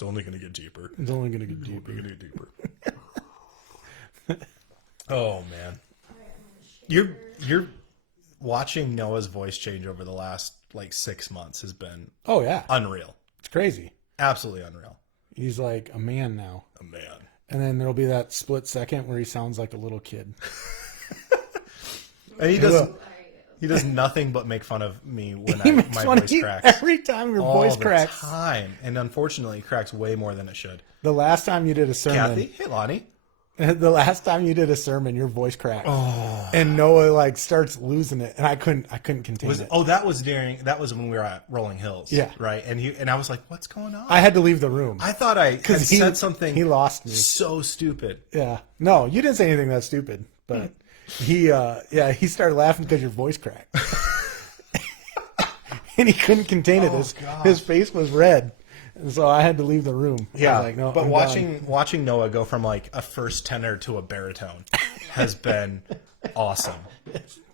It's only going to get deeper. It's only going to get deeper. Only going to get deeper. Oh, man. You're watching Noah's voice change over the last, 6 months has been unreal. It's crazy. Absolutely unreal. He's like a man now. A man. And then there'll be that split second where he sounds like a little kid. And he does nothing but make fun of me when my voice cracks. Every time your voice cracks. All the time. And unfortunately, it cracks way more than it should. The last time you did a sermon. Kathy, hey, Lonnie. The last time you did a sermon, your voice cracked. Oh. And Noah starts losing it, and I couldn't contain it. Oh, that was when we were at Rolling Hills. Yeah. Right. And I was like, what's going on? I had to leave the room. I thought I said something. He lost me. So stupid. Yeah. No, you didn't say anything that stupid, but he started laughing because your voice cracked. And he couldn't contain it. His face was red. And so I had to leave the room. Yeah, I was like, no, but I'm watching Noah go from a first tenor to a baritone has been awesome.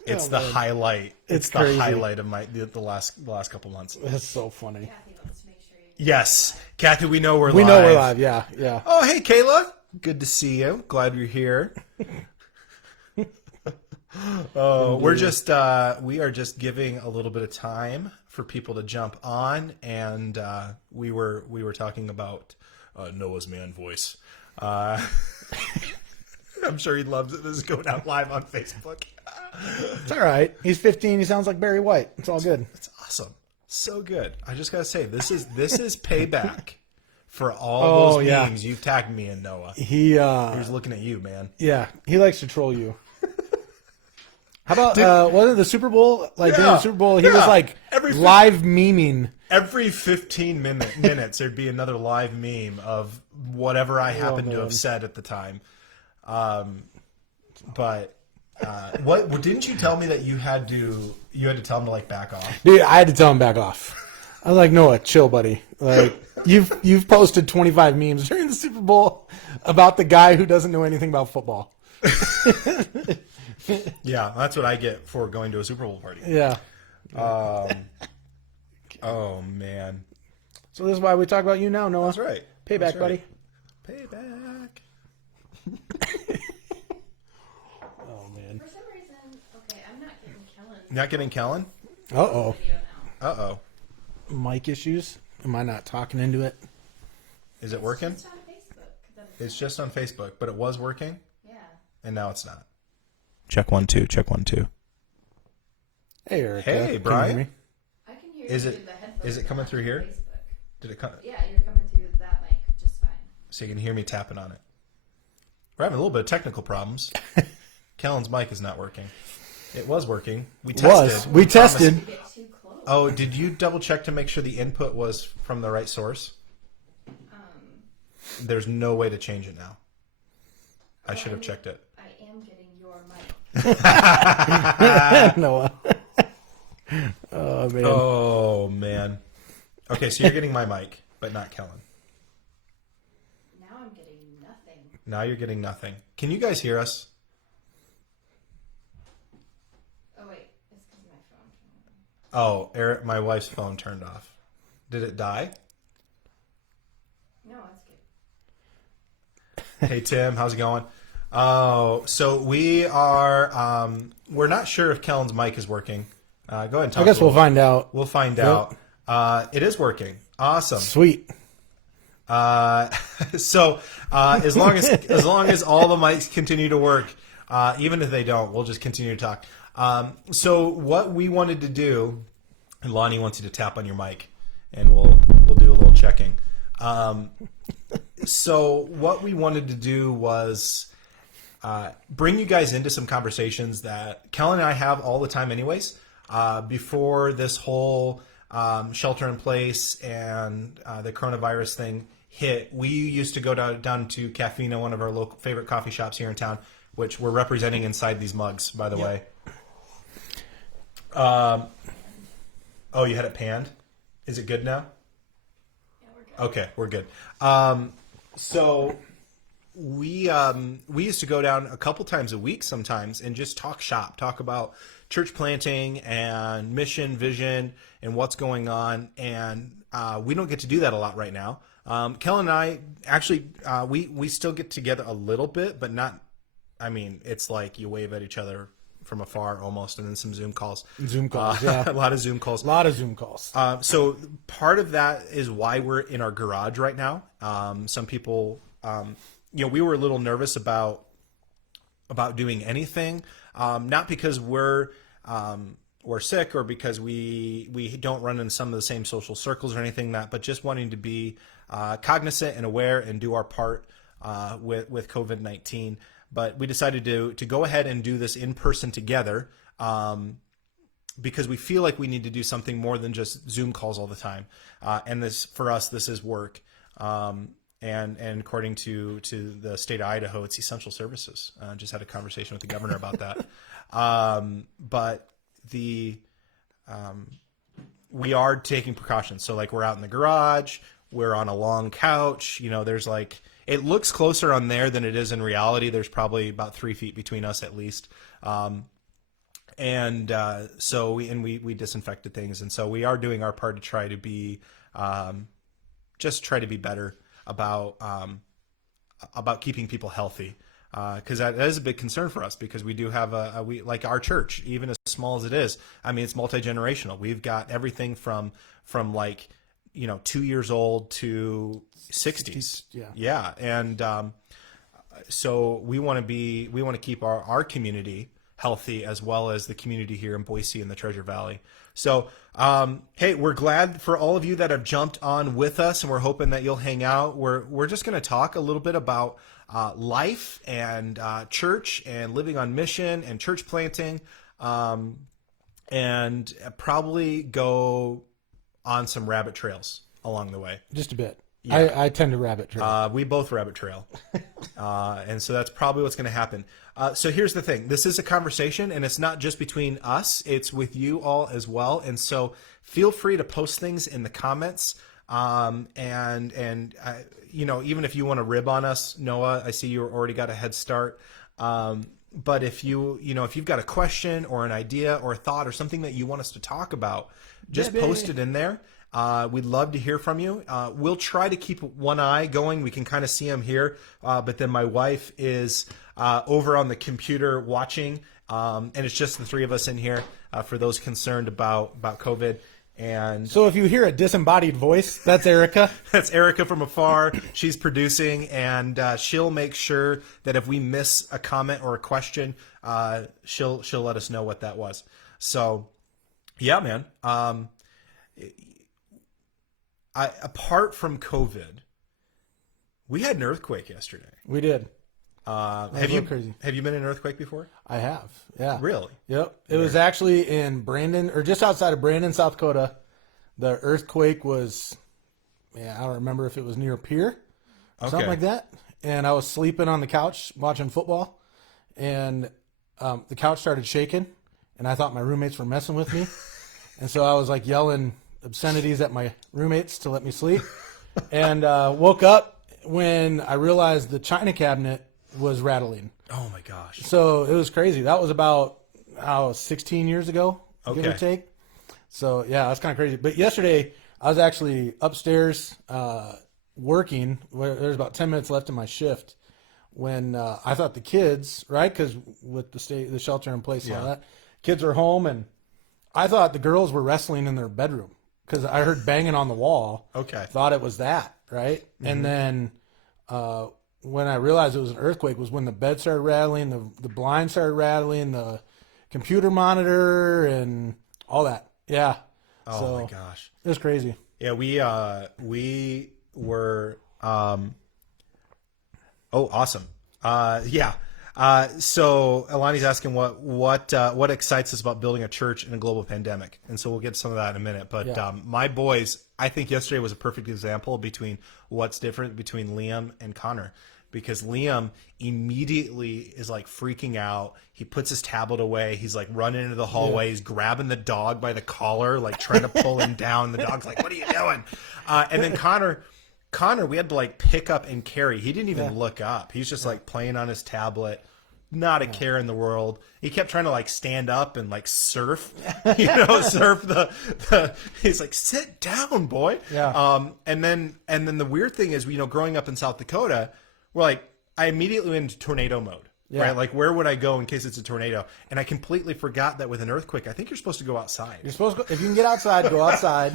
It's the highlight. It's the crazy. highlight of the last couple months. That's so funny. Kathy wants to make sure Yes, Kathy, we know we're live. We know we're live. Yeah. Oh, hey, Kayla. Good to see you. Glad you're here. Oh, we are just giving a little bit of time for people to jump on, and we were talking about Noah's man voice. I'm sure he loves it. This is going out live on Facebook. It's all right. He's 15. He sounds like Barry White. It's all good. It's awesome. So good. I just gotta say, this is payback for all those memes you've tagged me in, Noah. He was looking at you, man. Yeah, he likes to troll you. How about wasn't it the Super Bowl? During the Super Bowl, he was live memeing. Every 15 minutes, there'd be another live meme of whatever I happened to have said at the time. But what didn't you tell me that you had to tell him to back off? Dude, I had to tell him back off. I was like, Noah, chill, buddy. You've posted 25 memes during the Super Bowl about the guy who doesn't know anything about football. Yeah, that's what I get for going to a Super Bowl party. Yeah. Oh, man. So this is why we talk about you now, Noah. That's right. Payback, buddy. Payback. Oh, man. For some reason, okay, I'm not getting Kellen. Not getting Kellen? Uh-oh. Video now. Uh-oh. Mic issues? Am I not talking into it? Is it working? It's on Facebook. It's just on Facebook, but it was working, Yeah. and now it's not. Check 1 2. Check 1 2. Hey, Erica. Hey, Can you Brian. hear me? I can hear Is you it- through the headphones. is it coming not through here? Facebook. Did it come? Yeah, you're coming through that mic just fine. So you can hear me tapping on it. We're having a little bit of technical problems. Kellen's mic is not working. It was working. We tested. We tested. You get too close. Oh, did you double check to make sure the input was from the right source? There's no way to change it now. I should have checked it. I am getting your mic. Noah. Oh, man. Oh, man. Okay, so you're getting my mic, but not Kellen. Now I'm getting nothing. Now you're getting nothing. Can you guys hear us? Oh, wait. It's because my phone turned on. Oh, Eric, my wife's phone turned off. Did it die? No, it's good. Hey, Tim, how's it going? Oh, so we are, we're not sure if Kellen's mic is working. Go ahead and talk. I guess we'll find out. We'll find Yep. out. It is working. Awesome. Sweet. So as long as all the mics continue to work, even if they don't, we'll just continue to talk. So what we wanted to do, and Lonnie wants you to tap on your mic, and we'll do a little checking. So what we wanted to do was bring you guys into some conversations that Kellen and I have all the time anyways. Before this whole shelter in place and the coronavirus thing hit, we used to go down to Cafina, one of our local favorite coffee shops here in town, which we're representing inside these mugs, by the way. Oh, you had it panned? Is it good now? Yeah, we're good. Okay, we're good. So we used to go down a couple times a week sometimes and just talk shop, talk about church planting and mission, vision, and what's going on. And we don't get to do that a lot right now. Kellen and I actually we still get together a little bit, but not. I mean, it's like you wave at each other from afar almost, and then some Zoom calls. Zoom calls, yeah. A lot of Zoom calls. A lot of Zoom calls. So part of that is why we're in our garage right now. Some people, we were a little nervous about doing anything, not because we're sick or because we don't run in some of the same social circles or anything but just wanting to be cognizant and aware and do our part with COVID-19. But we decided to go ahead and do this in person together because we feel like we need to do something more than just Zoom calls all the time. And this, for us, this is work. And according to the state of Idaho, it's essential services. Just had a conversation with the governor about that. But we are taking precautions. So like we're out in the garage, we're on a long couch. There's like, it looks closer on there than it is in reality. There's probably about 3 feet between us at least. So we disinfected things. And so we are doing our part to try to be, try to be better about keeping people healthy. Cause that is a big concern for us because we do have we like our church, even as small as it is. I mean, it's multi-generational. We've got everything from like, 2 years old to 60s. Yeah. And, so we want to keep our community healthy as well as the community here in Boise and the Treasure Valley. So, hey, we're glad for all of you that have jumped on with us, and we're hoping that you'll hang out. We're just going to talk a little bit about life and church and living on mission and church planting, and probably go on some rabbit trails along the way. Just a bit. Yeah. I tend to rabbit trail. We both rabbit trail. And so that's probably what's going to happen. So here's the thing. This is a conversation, and it's not just between us. It's with you all as well. And so feel free to post things in the comments. Even if you want to rib on us, Noah, I see you already got a head start. But if you've got a question or an idea or a thought or something that you want us to talk about, just post it in there. We'd love to hear from you. We'll try to keep one eye going. We can kind of see him here, but then my wife is over on the computer watching, and it's just the three of us in here for those concerned about COVID. And so if you hear a disembodied voice, that's Erica. That's Erica from afar. She's producing, and she'll make sure that if we miss a comment or a question, she'll let us know what that was. So, yeah, man. Apart from COVID, we had an earthquake yesterday. We did. Have you been in an earthquake before? I have. Yeah. Really? Yep. It was actually in Brandon, or just outside of Brandon, South Dakota. The earthquake was, I don't remember if it was near a pier, something like that. And I was sleeping on the couch watching football, and the couch started shaking, and I thought my roommates were messing with me. And so I was like yelling obscenities at my roommates to let me sleep, and woke up when I realized the china cabinet was rattling. Oh my gosh. So it was crazy. That was about 16 years ago, give or take. So yeah, that's kind of crazy. But yesterday I was actually upstairs working. There's about 10 minutes left in my shift when I thought the kids, right, because with the shelter in place and all that, kids are home, and I thought the girls were wrestling in their bedroom because I heard banging on the wall. Okay. Thought it was that, right? Mm-hmm. And then when I realized it was an earthquake was when the bed started rattling, the blinds started rattling, the computer monitor, and all that. Yeah. Oh my gosh. It was crazy. Yeah, we were awesome. So Alani's asking what excites us about building a church in a global pandemic, and so we'll get to some of that in a minute. But my boys, I think yesterday was a perfect example between what's different between Liam and Connor, because Liam immediately is like freaking out. He puts his tablet away. He's like running into the hallway. He's grabbing the dog by the collar, like trying to pull him down. The dog's like, "What are you doing?" And then Connor, we had to like pick up and carry. He didn't even look up. He's just like playing on his tablet, not a care in the world. He kept trying to like stand up and like surf, surf the. He's like, sit down, boy. Yeah. And then the weird thing is, growing up in South Dakota, we're like, I immediately went into tornado mode. Yeah. Right? Like, where would I go in case it's a tornado? And I completely forgot that with an earthquake, I think you're supposed to go outside. You're supposed to go, if you can get outside, go outside.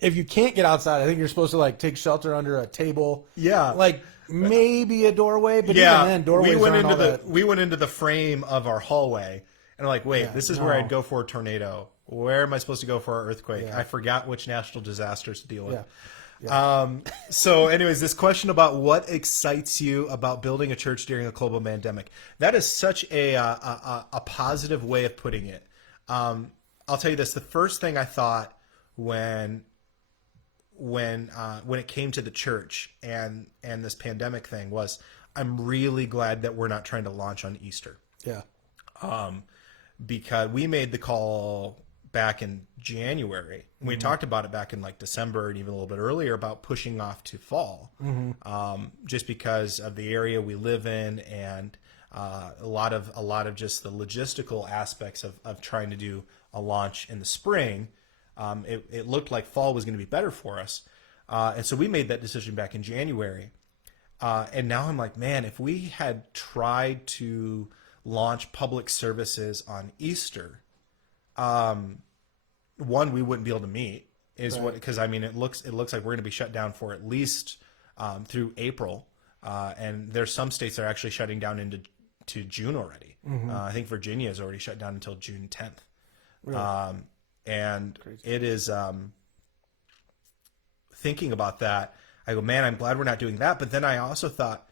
If you can't get outside, I think you're supposed to like take shelter under a table. Yeah. Like maybe a doorway, but Yeah, even then, doorways we went into the frame of our hallway, and we're like, wait, this is where I'd go for a tornado. Where am I supposed to go for an earthquake? Yeah. I forgot which national disasters to deal with. Yeah. Yeah. So anyways, this question about what excites you about building a church during a global pandemic, that is such a positive way of putting it. I'll tell you this, the first thing I thought when it came to the church and this pandemic thing was, I'm really glad that we're not trying to launch on Easter. Yeah. Because we made the call back in January. We talked about it back in like December and even a little bit earlier about pushing off to fall, just because of the area we live in and a lot of just the logistical aspects of trying to do a launch in the spring. It looked like fall was going to be better for us, and so we made that decision back in January. And now I'm like, man, if we had tried to launch public services on Easter, one, we wouldn't be able to meet, because it looks like we're going to be shut down for at least through April, and there's some states that are actually shutting down into June already. I think Virginia is already shut down until June 10th. Really? And Crazy. it is thinking about that, I go, man, I'm glad we're not doing that. But then I also thought,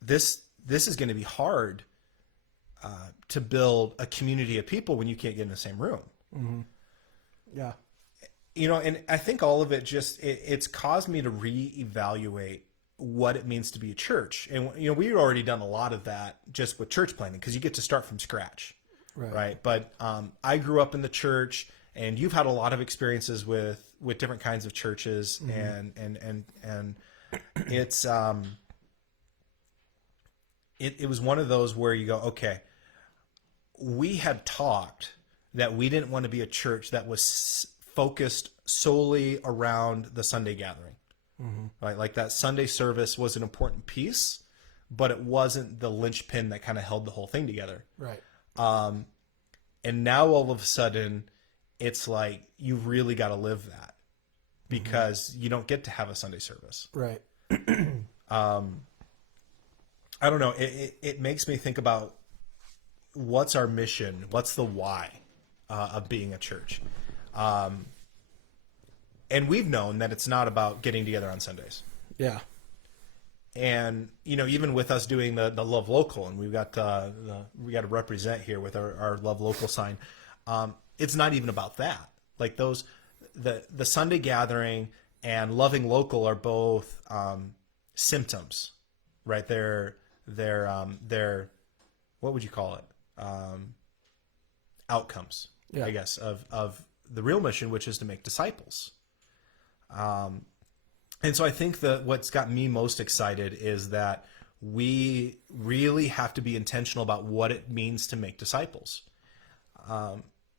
this is going to be hard to build a community of people when you can't get in the same room. Yeah. And I think all of it it's caused me to reevaluate what it means to be a church. And, we've already done a lot of that just with church planning, because you get to start from scratch. Right. But I grew up in the church, and you've had a lot of experiences with different kinds of churches, and it's it was one of those where you go, okay, we had talked that we didn't want to be a church that was focused solely around the Sunday gathering. Right? Like that Sunday service was an important piece, but it wasn't the linchpin that kind of held the whole thing together. Right. And now all of a sudden it's like, you really got to live that, because you don't get to have a Sunday service. Right. I don't know. It makes me think about what's our mission? What's the why of being a church? And we've known that it's not about getting together on Sundays. Yeah. And, even with us doing the Love Local, and we've got we got to represent here with our Love Local sign. It's not even about that. Like the Sunday gathering and loving local are both symptoms, right? They're what would you call it? Outcomes, Yeah. I guess, of the real mission, which is to make disciples. And so I think that what's got me most excited is that we really have to be intentional about what it means to make disciples.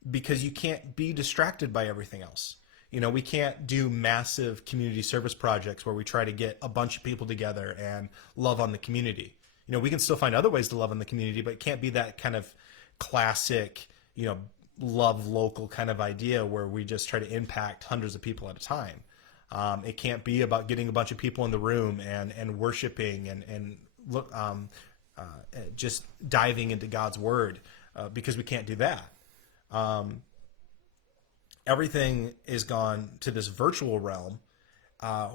Because you can't be distracted by everything else. We can't do massive community service projects where we try to get a bunch of people together and love on the community. We can still find other ways to love on the community, but it can't be that kind of classic, love local kind of idea where we just try to impact hundreds of people at a time. It can't be about getting a bunch of people in the room and worshiping and just diving into God's word, because we can't do that. Everything is gone to this virtual realm,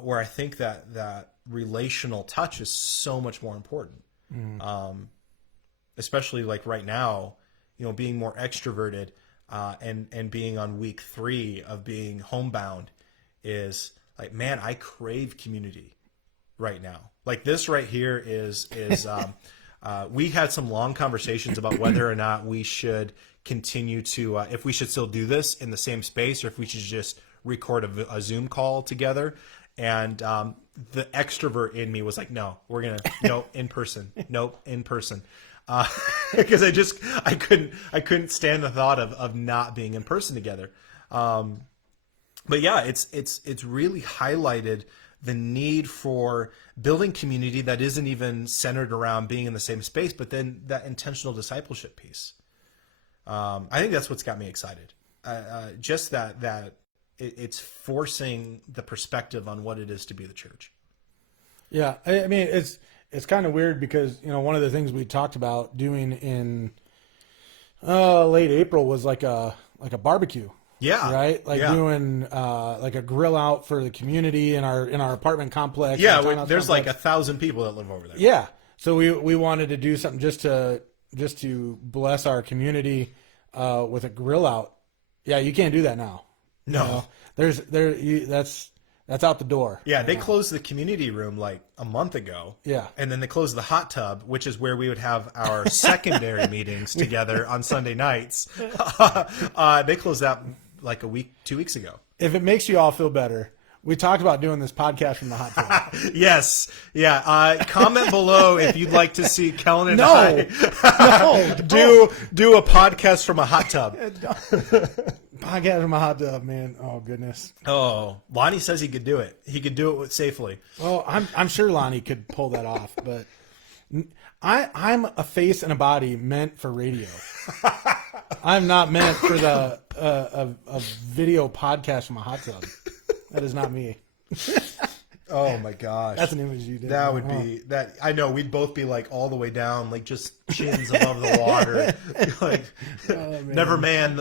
where I think that relational touch is so much more important. Especially like right now, being more extroverted, and being on week 3 of being homebound is like, man, I crave community right now. Like this right here is we had some long conversations about whether or not we should continue to, if we should still do this in the same space, or if we should just record a Zoom call together. And the extrovert in me was like, no, no, in person. Nope, in person. Because I couldn't stand the thought of not being in person together. But yeah, it's really highlighted the need for building community that isn't even centered around being in the same space, but then that intentional discipleship piece. I think that's what's got me excited. Just that it's forcing the perspective on what it is to be the church. Yeah, I mean it's kind of weird because one of the things we talked about doing in late April was like a barbecue. Yeah. Right. Like yeah. doing like a grill out for the community in our apartment complex. Yeah. Our townhouse There's complex. like 1,000 people that live over there. Yeah. So we wanted to do something just to bless our community with a grill out. Yeah, you can't do that now. No. That's out the door. Yeah, they closed the community room like a month ago. Yeah. And then they closed the hot tub, which is where we would have our secondary meetings together on Sunday nights. They closed that like 2 weeks ago. If it makes you all feel better, we talked about doing this podcast from the hot tub. Yes. Yeah. Comment below if you'd like to see Kellen and No. I do a podcast from a hot tub. Podcast from a hot tub, man. Oh goodness. Oh, Lonnie says he could do it. He could do it safely. Well, I'm sure Lonnie could pull that off, but I'm a face and a body meant for radio. I'm not meant for the a video podcast from a hot tub. That is not me. Oh my gosh, that's an image you did. That would be that. I know we'd both be like all the way down, like just chins above the water. Like never mind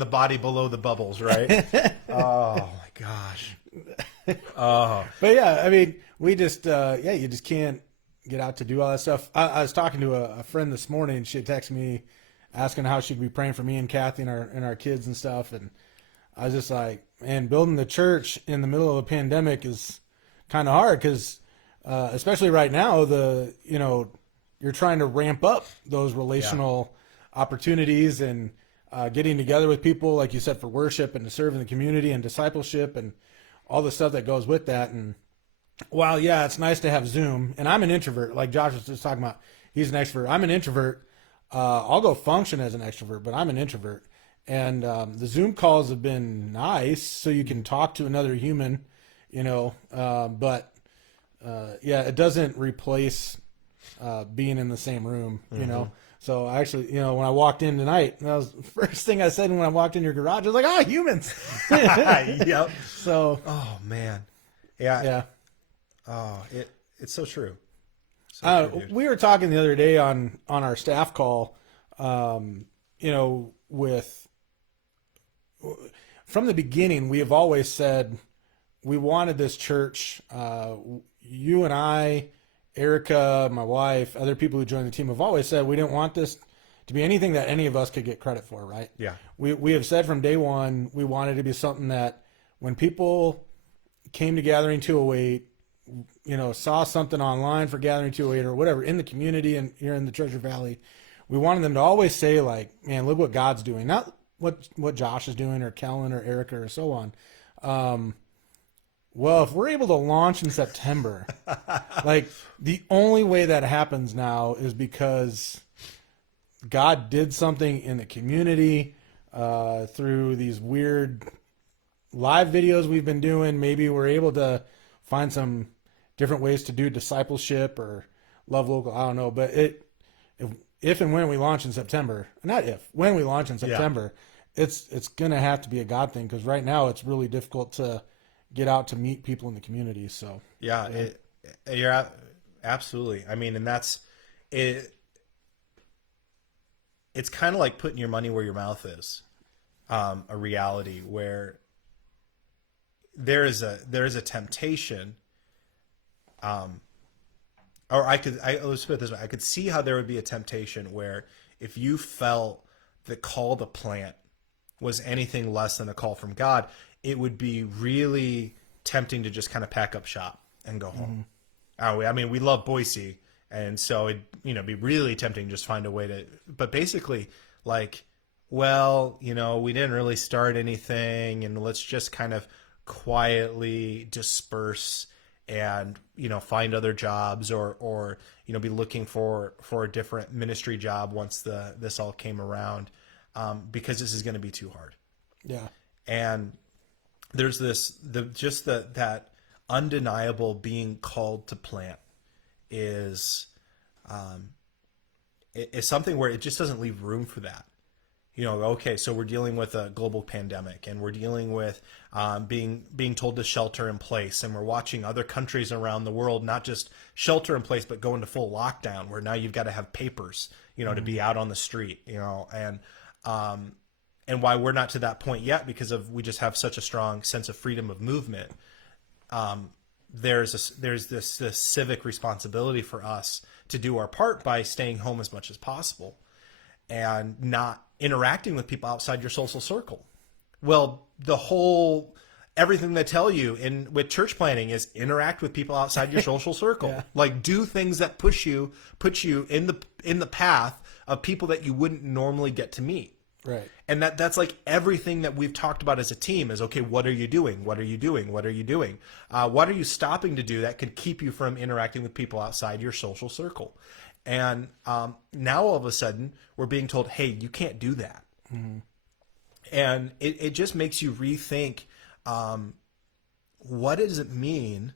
the body below the bubbles, right? Oh my gosh. Oh, but yeah, I mean, we just you just can't get out to do all that stuff. I was talking to a friend this morning. She had texted me asking how she'd be praying for me and Kathy and our kids and stuff, and I was just like, man, building the church in the middle of a pandemic is kind of hard because especially right now, you're trying to ramp up those relational opportunities and getting together with people, like you said, for worship and to serve in the community and discipleship and all the stuff that goes with that. And while, yeah, it's nice to have Zoom, and I'm an introvert, like Josh was just talking about, he's an extrovert. I'm an introvert. I'll go function as an extrovert, but I'm an introvert. And the Zoom calls have been nice, so you can talk to another human, but it doesn't replace being in the same room, So actually, when I walked in tonight, that was the first thing I said when I walked in your garage. I was like, humans. Yep. So. Oh man. Yeah. Yeah. Oh, it's so true. We were talking the other day on our staff call, from the beginning, we have always said we wanted this church. You and I, Erica, my wife, other people who joined the team have always said we didn't want this to be anything that any of us could get credit for, right? Yeah. We have said from day one we wanted it to be something that when people came to Gathering 208, saw something online for Gathering 208 or whatever in the community and here in the Treasure Valley, we wanted them to always say, like, man, look what God's doing. Not what Josh is doing or Kellen or Erica or so on. Well, if we're able to launch in September, like the only way that happens now is because God did something in the community through these weird live videos we've been doing. Maybe we're able to find some different ways to do discipleship or love local. I don't know, but if and when we launch in September, not if, when we launch in September, it's going to have to be a God thing because right now it's really difficult to get out to meet people in the community. So you're absolutely. I mean, and that's it. It's kind of like putting your money where your mouth is. A reality where there is a temptation. Let's put it this way. I could see how there would be a temptation where if you felt the call to plant was anything less than a call from God, it would be really tempting to just kind of pack up shop and go home. I mean, we love Boise, and so it'd be really tempting to just find a way to. But basically, like, well, we didn't really start anything, and let's just kind of quietly disperse and find other jobs or be looking for a different ministry job once this all came around, because this is going to be too hard. Yeah. And there's that undeniable being called to plant is something where it just doesn't leave room for that. Okay, so we're dealing with a global pandemic, and we're dealing with being told to shelter in place, and we're watching other countries around the world not just shelter in place, but go into full lockdown, where now you've got to have papers, to be out on the street, and why we're not to that point yet, because we just have such a strong sense of freedom of movement. There's this civic responsibility for us to do our part by staying home as much as possible and not interacting with people outside your social circle. Well, everything they tell you with church planning is interact with people outside your social circle. Yeah. Like, do things that put you in the path of people that you wouldn't normally get to meet. Right. And that's like everything that we've talked about as a team is, okay, what are you doing? What are you doing? What are you doing? What are you stopping to do that could keep you from interacting with people outside your social circle? And now all of a sudden we're being told, hey, you can't do that. Mm-hmm. And it just makes you rethink, what does it mean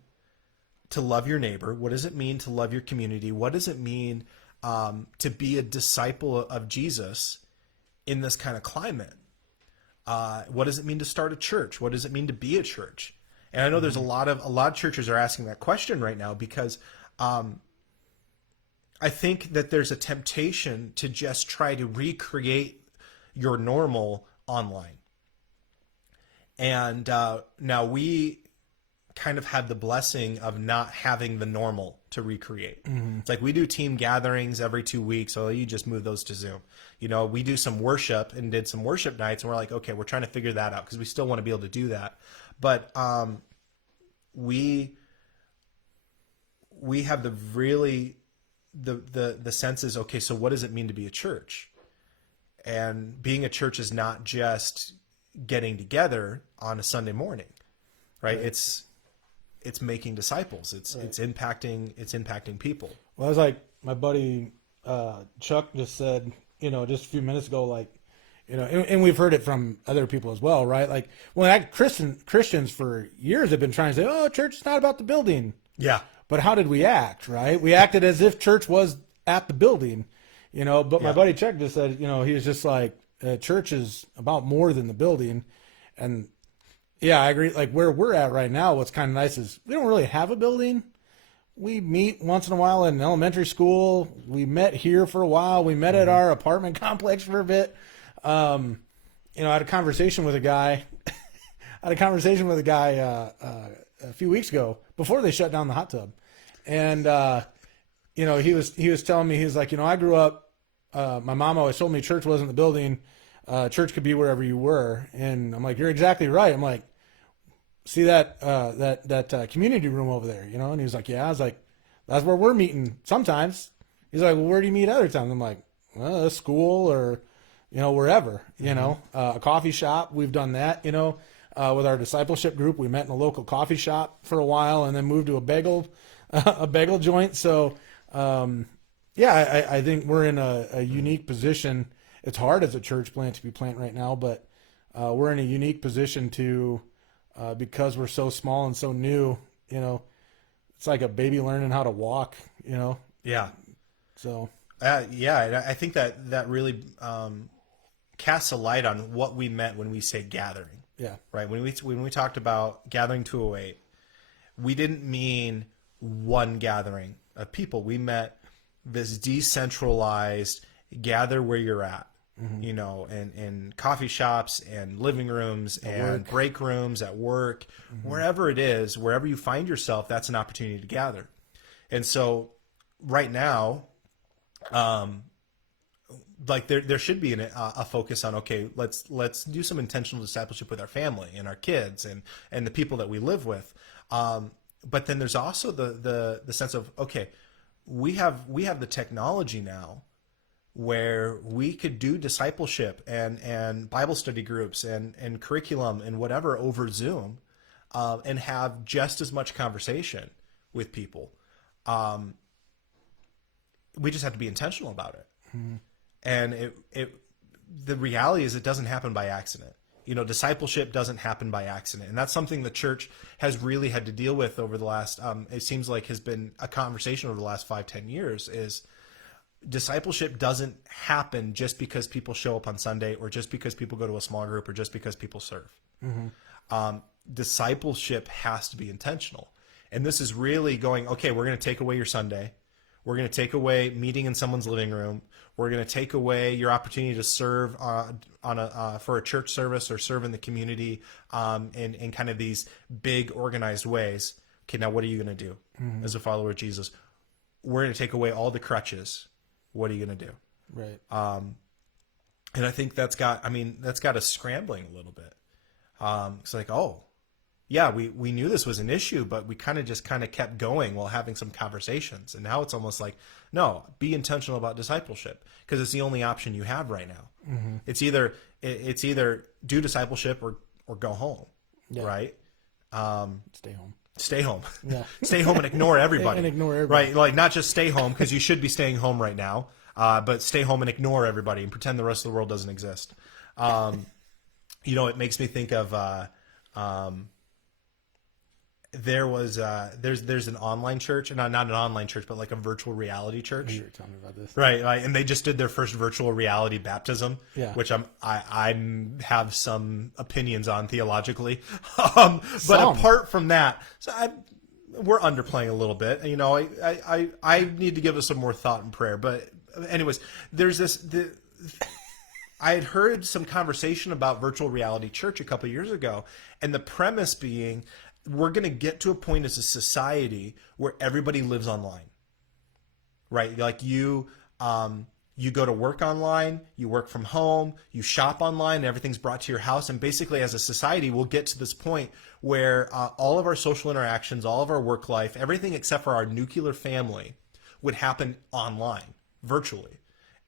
to love your neighbor? What does it mean to love your community? What does it mean to be a disciple of Jesus in this kind of climate? What does it mean to start a church? What does it mean to be a church? And I know there's a lot of churches are asking that question right now, because I think that there's a temptation to just try to recreate your normal online. And now we kind of have the blessing of not having the normal to recreate. Mm-hmm. It's like we do team gatherings every 2 weeks, so you just move those to Zoom. We do some worship and did some worship nights, and we're like, okay, we're trying to figure that out because we still want to be able to do that. But we have the sense is, okay, so what does it mean to be a church? And being a church is not just getting together on a Sunday morning, right? It's making disciples. It's impacting people. Well, it's like my buddy Chuck just said, just a few minutes ago, like, and we've heard it from other people as well, right? Like, Christians for years have been trying to say, oh, church is not about the building. Yeah. But how did we act, right? We acted as if church was at the building, but my buddy Chuck just said, he was just like, church is about more than the building. And yeah, I agree. Like, where we're at right now, what's kind of nice is we don't really have a building. We meet once in a while in elementary school. We met here for a while. We met at our apartment complex for a bit. I had a conversation with a guy. A few weeks ago before they shut down the hot tub, and he was telling me, he was like, I grew up. My mom always told me church wasn't the building. Church could be wherever you were, and I'm like, you're exactly right. I'm like, see that community room over there, And he was like, yeah. I was like, that's where we're meeting sometimes. He's like, well, where do you meet other times? I'm like, well, school or, wherever, a coffee shop. We've done that, with our discipleship group. We met in a local coffee shop for a while and then moved to a bagel joint. So, I think we're in a unique position. It's hard as a church plant to be planting right now, but we're in a unique position to, because we're so small and so new, it's like a baby learning how to walk, Yeah. So. I think that really casts a light on what we meant when we say gathering. Yeah. Right. When we talked about gathering 208, we didn't mean one gathering of people. We meant this decentralized gather where you're at, in coffee shops and living rooms and break rooms at work, wherever it is, wherever you find yourself, that's an opportunity to gather. And so right now, like there should be a focus on, okay, let's do some intentional discipleship with our family and our kids and the people that we live with. But then there's also the sense of, okay, we have the technology now where we could do discipleship and Bible study groups and curriculum and whatever over Zoom. and have just as much conversation with people. We just have to be intentional about it. And the reality is it doesn't happen by accident. Discipleship doesn't happen by accident. And that's something the church has really had to deal with over the last, it seems like has been a conversation over the last 5-10 years, is discipleship doesn't happen just because people show up on Sunday, or just because people go to a small group, or just because people serve. Discipleship has to be intentional. And this is really going, okay, we're going to take away your Sunday. We're going to take away meeting in someone's living room. We're going to take away your opportunity to serve for a church service or serve in the community in kind of these big organized ways. Okay, now what are you going to do as a follower of Jesus? We're going to take away all the crutches. What are you going to do? Right. And I think that's got us scrambling a little bit. It's like, oh, yeah, we knew this was an issue, but we kind of kept going while having some conversations. And now it's almost like, no, be intentional about discipleship, because it's the only option you have right now. It's either do discipleship or go home, right? Stay home. Stay home. Yeah. Stay home and ignore everybody. And ignore everybody. Right? Like, not just stay home, because you should be staying home right now, but stay home and ignore everybody and pretend the rest of the world doesn't exist. It makes me think of there's an online church, and not an online church, but like a virtual reality church. You were telling me about this, right? And they just did their first virtual reality baptism, which I have some opinions on theologically, but apart from that, we're underplaying a little bit. I need to give us some more thought and prayer. But anyways, there's I had heard some conversation about virtual reality church a couple of years ago, and the premise being, we're going to get to a point as a society where everybody lives online, right? Like you go to work online, you work from home, you shop online, and everything's brought to your house. And basically, as a society, we'll get to this point where all of our social interactions, all of our work life, everything except for our nuclear family would happen online, virtually,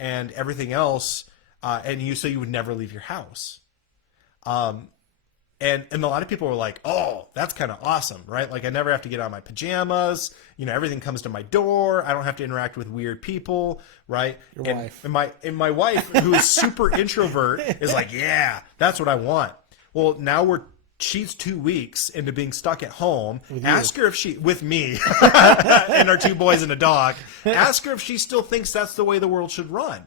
and everything else. So you would never leave your house. And a lot of people were like, oh, that's kind of awesome, right? Like, I never have to get out of my pajamas. Everything comes to my door. I don't have to interact with weird people, right? Your wife. And my wife, who is super introvert, is like, yeah, that's what I want. Well, now she's 2 weeks into being stuck at home. Ask her if with me and our 2 boys and a dog. Ask her if she still thinks that's the way the world should run.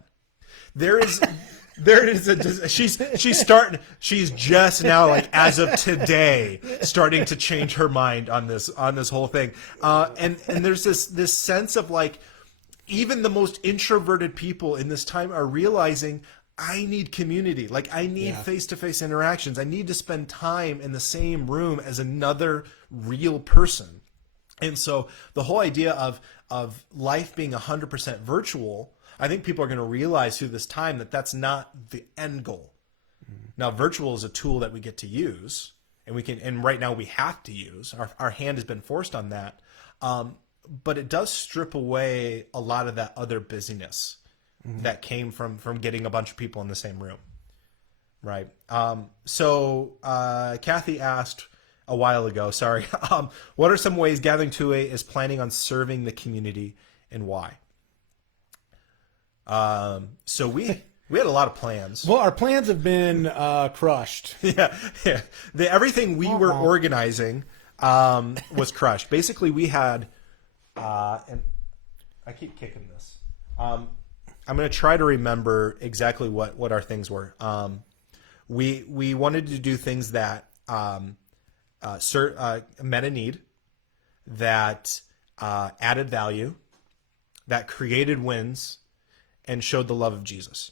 She's just now, like, as of today, starting to change her mind on this whole thing. And there's this sense of, like, even the most introverted people in this time are realizing, I need community. Like, I need face-to-face interactions. I need to spend time in the same room as another real person. And so the whole idea of life being 100% virtual, I think people are going to realize through this time that that's not the end goal. Now, virtual is a tool that we get to use, and right now we have to use. Our hand has been forced on that. But it does strip away a lot of that other busyness that came from getting a bunch of people in the same room. Right. So Kathy asked a while ago, what are some ways Gathering 2A is planning on serving the community, and why? So we had a lot of plans. Well, our plans have been crushed. Yeah. Everything we were organizing was crushed. Basically, we had, and I keep kicking this. I'm going to try to remember exactly what our things were. We wanted to do things that met a need, that added value, that created wins, and showed the love of Jesus.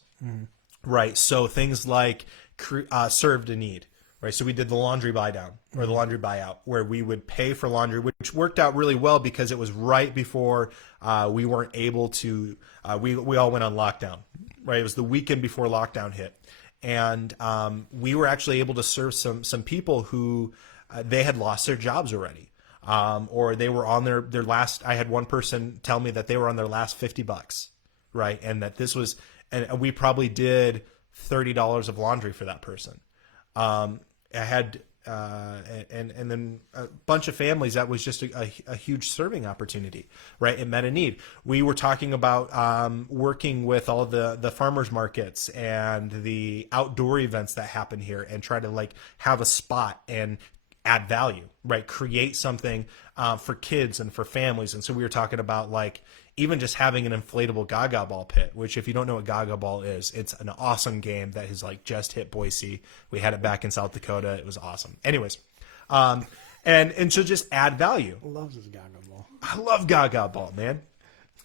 Right. So things like served a need. Right. So we did the laundry buy down, or the laundry buyout, where we would pay for laundry, which worked out really well because it was right before we weren't able to, we all went on lockdown. Right. It was the weekend before lockdown hit. And we were actually able to serve some people who they had lost their jobs already. Or they were on their last, I had one person tell me that they were on their last $50. Right. And that this was, and we probably did $30 of laundry for that person. I had and then a bunch of families that was just a huge serving opportunity, right? It met a need. We were talking about working with all the farmers markets and the outdoor events that happen here and try to like have a spot and add value, right? Create something for kids and for families. And so we were talking about like even just having an inflatable Gaga Ball pit, which if you don't know what Gaga Ball is, it's an awesome game that has like just hit Boise. We had it back in South Dakota. It was awesome. Anyways, and so just add value. Loves his Gaga Ball. I love Gaga Ball, man.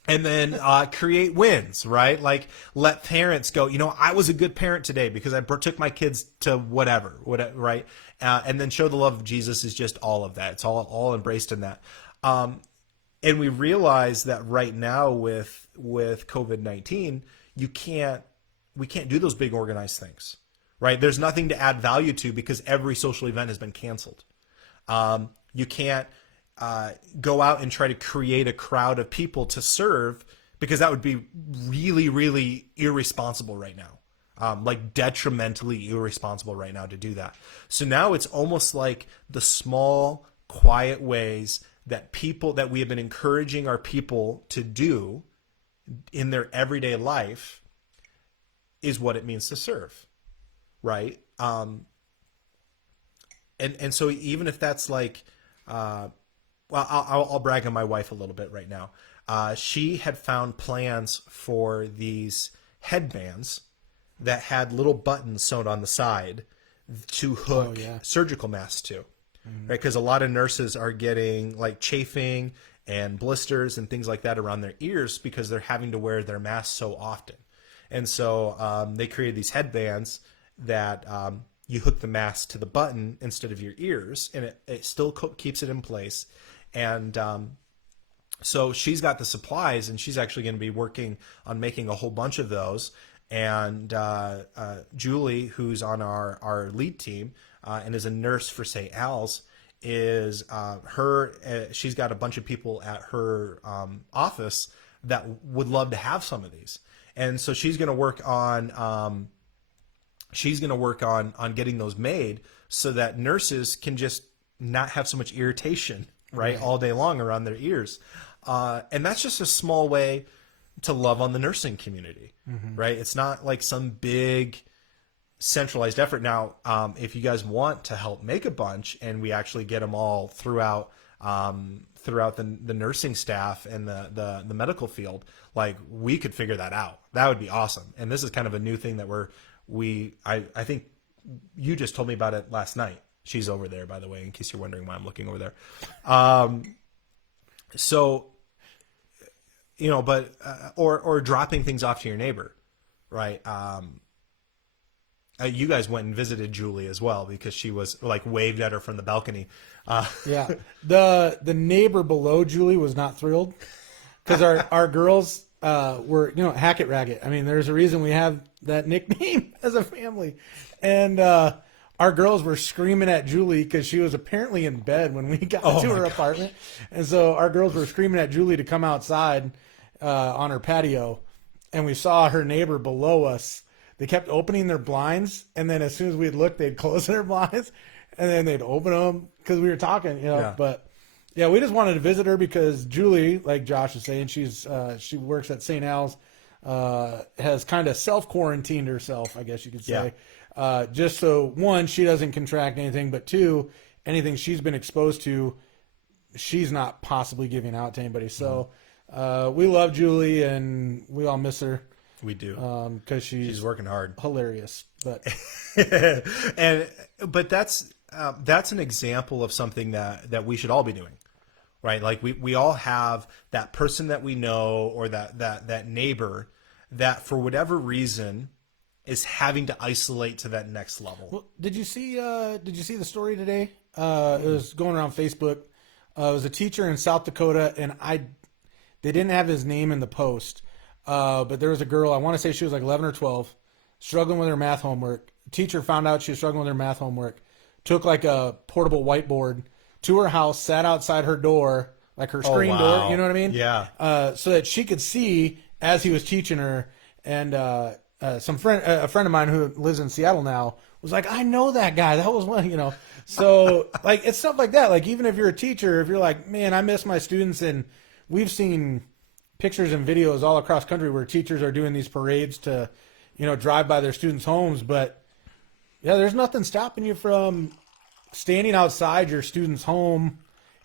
And then create wins, right? Like let parents go, you know, I was a good parent today because I took my kids to whatever, right? And then show the love of Jesus is just all of that. It's all embraced in that. And we realize that right now with COVID-19, we can't do those big organized things, right? There's nothing to add value to because every social event has been canceled. You can't go out and try to create a crowd of people to serve because that would be really, really irresponsible right now. Like detrimentally irresponsible right now to do that. So now it's almost like the small, quiet ways that we have been encouraging our people to do in their everyday life is what it means to serve, right? And so even if that's like, well, I'll brag on my wife a little bit right now. She had found plans for these headbands that had little buttons sewn on the side to hook surgical masks to. Right, because a lot of nurses are getting like chafing and blisters and things like that around their ears because they're having to wear their masks so often. And so they created these headbands that you hook the mask to the button instead of your ears, and it still keeps it in place. And so she's got the supplies, and she's actually going to be working on making a whole bunch of those. And Julie, who's on our lead team, and is a nurse for St. Al's, is she's got a bunch of people at her office that would love to have some of these, and so she's going to work on getting those made so that nurses can just not have so much irritation right all day long around their ears, and that's just a small way to love on the nursing community, right? It's not like some big centralized effort. Now, if you guys want to help make a bunch and we actually get them all throughout the nursing staff and the medical field, like we could figure that out. That would be awesome. And this is kind of a new thing that I think you just told me about it last night. She's over there, by the way, in case you're wondering why I'm looking over there. So, you know, but, or dropping things off to your neighbor, right? You guys went and visited Julie as well because she was like waved at her from the balcony. Yeah. The neighbor below Julie was not thrilled because our girls were, you know, Hackett Racket. I mean, there's a reason we have that nickname as a family. And our girls were screaming at Julie because she was apparently in bed when we got to her apartment. And so our girls were screaming at Julie to come outside on her patio. And we saw her neighbor below us. They kept opening their blinds, and then as soon as we'd look, they'd close their blinds, and then they'd open them because we were talking, you know. Yeah. But yeah, we just wanted to visit her because Julie, like Josh is saying, she works at St. Al's, has kind of self-quarantined herself, I guess you could say, just so one, she doesn't contract anything, but two, anything she's been exposed to, she's not possibly giving out to anybody. So we love Julie, and we all miss her. We do, because she's working hard, hilarious. But but that's an example of something that we should all be doing, right? Like we all have that person that we know or that neighbor that for whatever reason is having to isolate to that next level. Well, did you see the story today? It was going around Facebook. It was a teacher in South Dakota, and they didn't have his name in the post. But there was a girl, I want to say she was like 11 or 12, struggling with her math homework. Teacher found out she was struggling with her math homework, took like a portable whiteboard to her house, sat outside her door, like her screen door, you know what I mean? Yeah. So that she could see as he was teaching her. And a friend of mine who lives in Seattle now was like, I know that guy. That was one, So like it's stuff like that. Like even if you're a teacher, if you're like, man, I miss my students, and we've seen pictures and videos all across country where teachers are doing these parades to, drive by their students' homes. But yeah, there's nothing stopping you from standing outside your student's home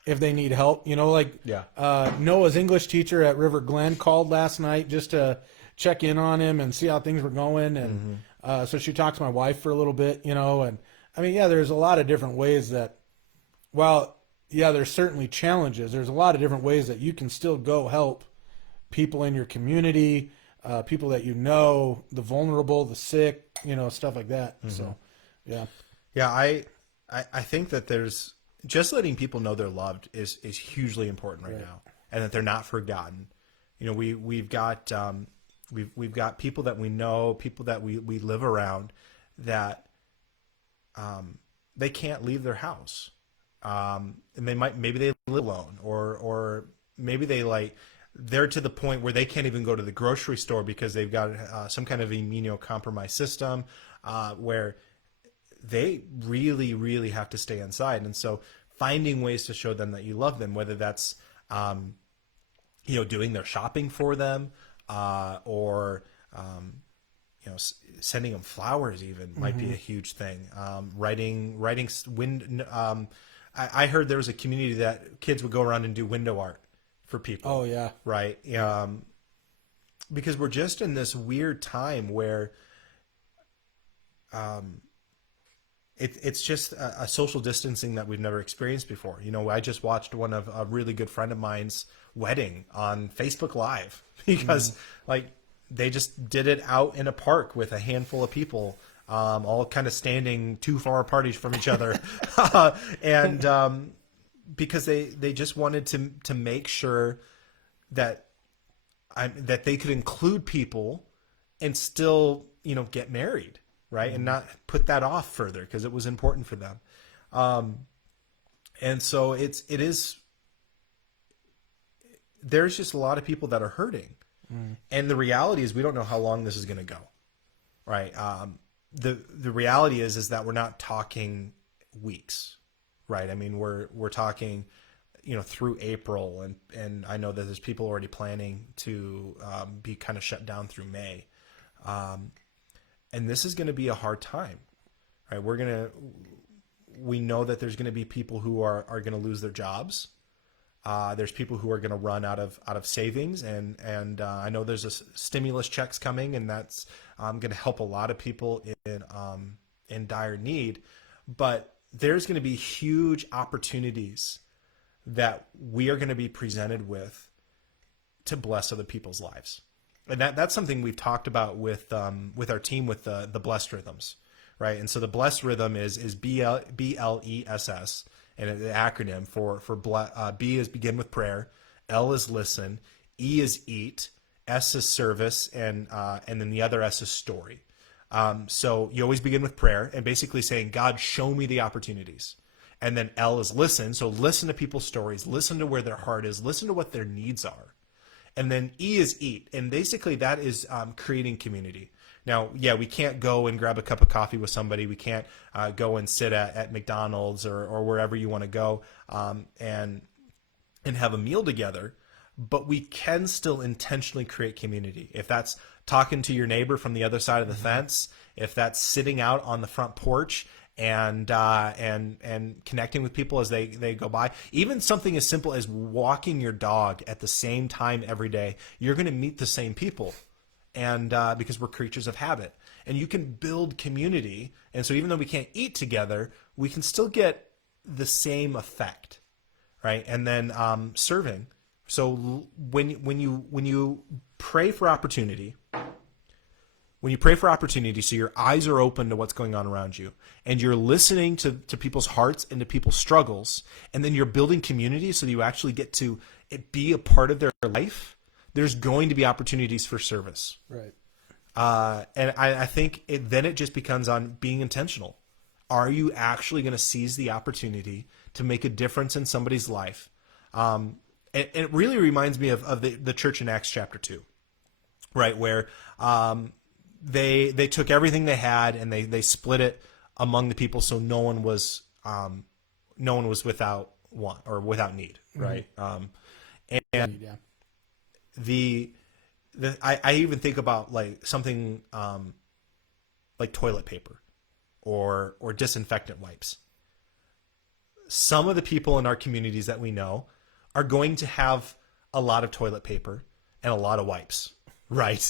if they need help. Noah's English teacher at River Glen called last night just to check in on him and see how things were going. And so she talked to my wife for a little bit, and I mean, yeah, there's a lot of different ways that, there's certainly challenges. There's a lot of different ways that you can still go help people in your community, people that the vulnerable, the sick, stuff like that. So, yeah. Yeah, I think that there's just letting people know they're loved is hugely important right now, and that they're not forgotten. We've got we've got people that we know, people that we live around that they can't leave their house, and maybe they live alone, or maybe they're to the point where they can't even go to the grocery store because they've got some kind of immunocompromised system where they really, really have to stay inside. And so finding ways to show them that you love them, whether that's, doing their shopping for them, or, sending them flowers even might be a huge thing. Writing I heard there was a community that kids would go around and do window art for people. Oh yeah. Right. Because we're just in this weird time where, it's just a social distancing that we've never experienced before. I just watched one of a really good friend of mine's wedding on Facebook Live because they just did it out in a park with a handful of people, all kind of standing too far apart from each other. And because they just wanted to make sure that that they could include people and still, get married. Right. And not put that off further because it was important for them. And so there's just a lot of people that are hurting. And the reality is we don't know how long this is going to go. Right. The reality is that we're not talking weeks. Right. I mean, we're talking, through April, and I know that there's people already planning to be kind of shut down through May. And this is going to be a hard time, right? We know that there's going to be people who are going to lose their jobs. There's people who are going to run out of savings, and I know there's a stimulus checks coming, and that's going to help a lot of people in dire need. But there's going to be huge opportunities that we are going to be presented with to bless other people's lives. And that's something we've talked about with our team with the blessed rhythms, right? And so the blessed rhythm is BLESS, and the acronym for B is begin with prayer, L is listen, E is eat, S is service, and then the other S is story. So you always begin with prayer and basically saying, God, show me the opportunities. And then L is listen. So listen to people's stories, listen to where their heart is, listen to what their needs are. And then E is eat. And basically that is creating community. Now, yeah, we can't go and grab a cup of coffee with somebody. We can't go and sit at McDonald's or wherever you want to go and have a meal together. But we can still intentionally create community. If that's talking to your neighbor from the other side of the fence, if that's sitting out on the front porch and connecting with people as they go by, even something as simple as walking your dog at the same time every day, you're going to meet the same people, and because we're creatures of habit, and you can build community. And so even though we can't eat together, we can still get the same effect, right? And then serving. So when you pray for opportunity. When you pray for opportunity, so your eyes are open to what's going on around you, and you're listening to people's hearts and to people's struggles, and then you're building community so that you actually get to be a part of their life, there's going to be opportunities for service. Right. And I think then it just becomes on being intentional. Are you actually going to seize the opportunity to make a difference in somebody's life? And it really reminds me of the church in Acts chapter 2, right, where they took everything they had and they split it among the people, so no one was without want or without need, right? And Yeah. I even think about like something like toilet paper or disinfectant wipes. Some of the people in our communities that we know are going to have a lot of toilet paper and a lot of wipes, right?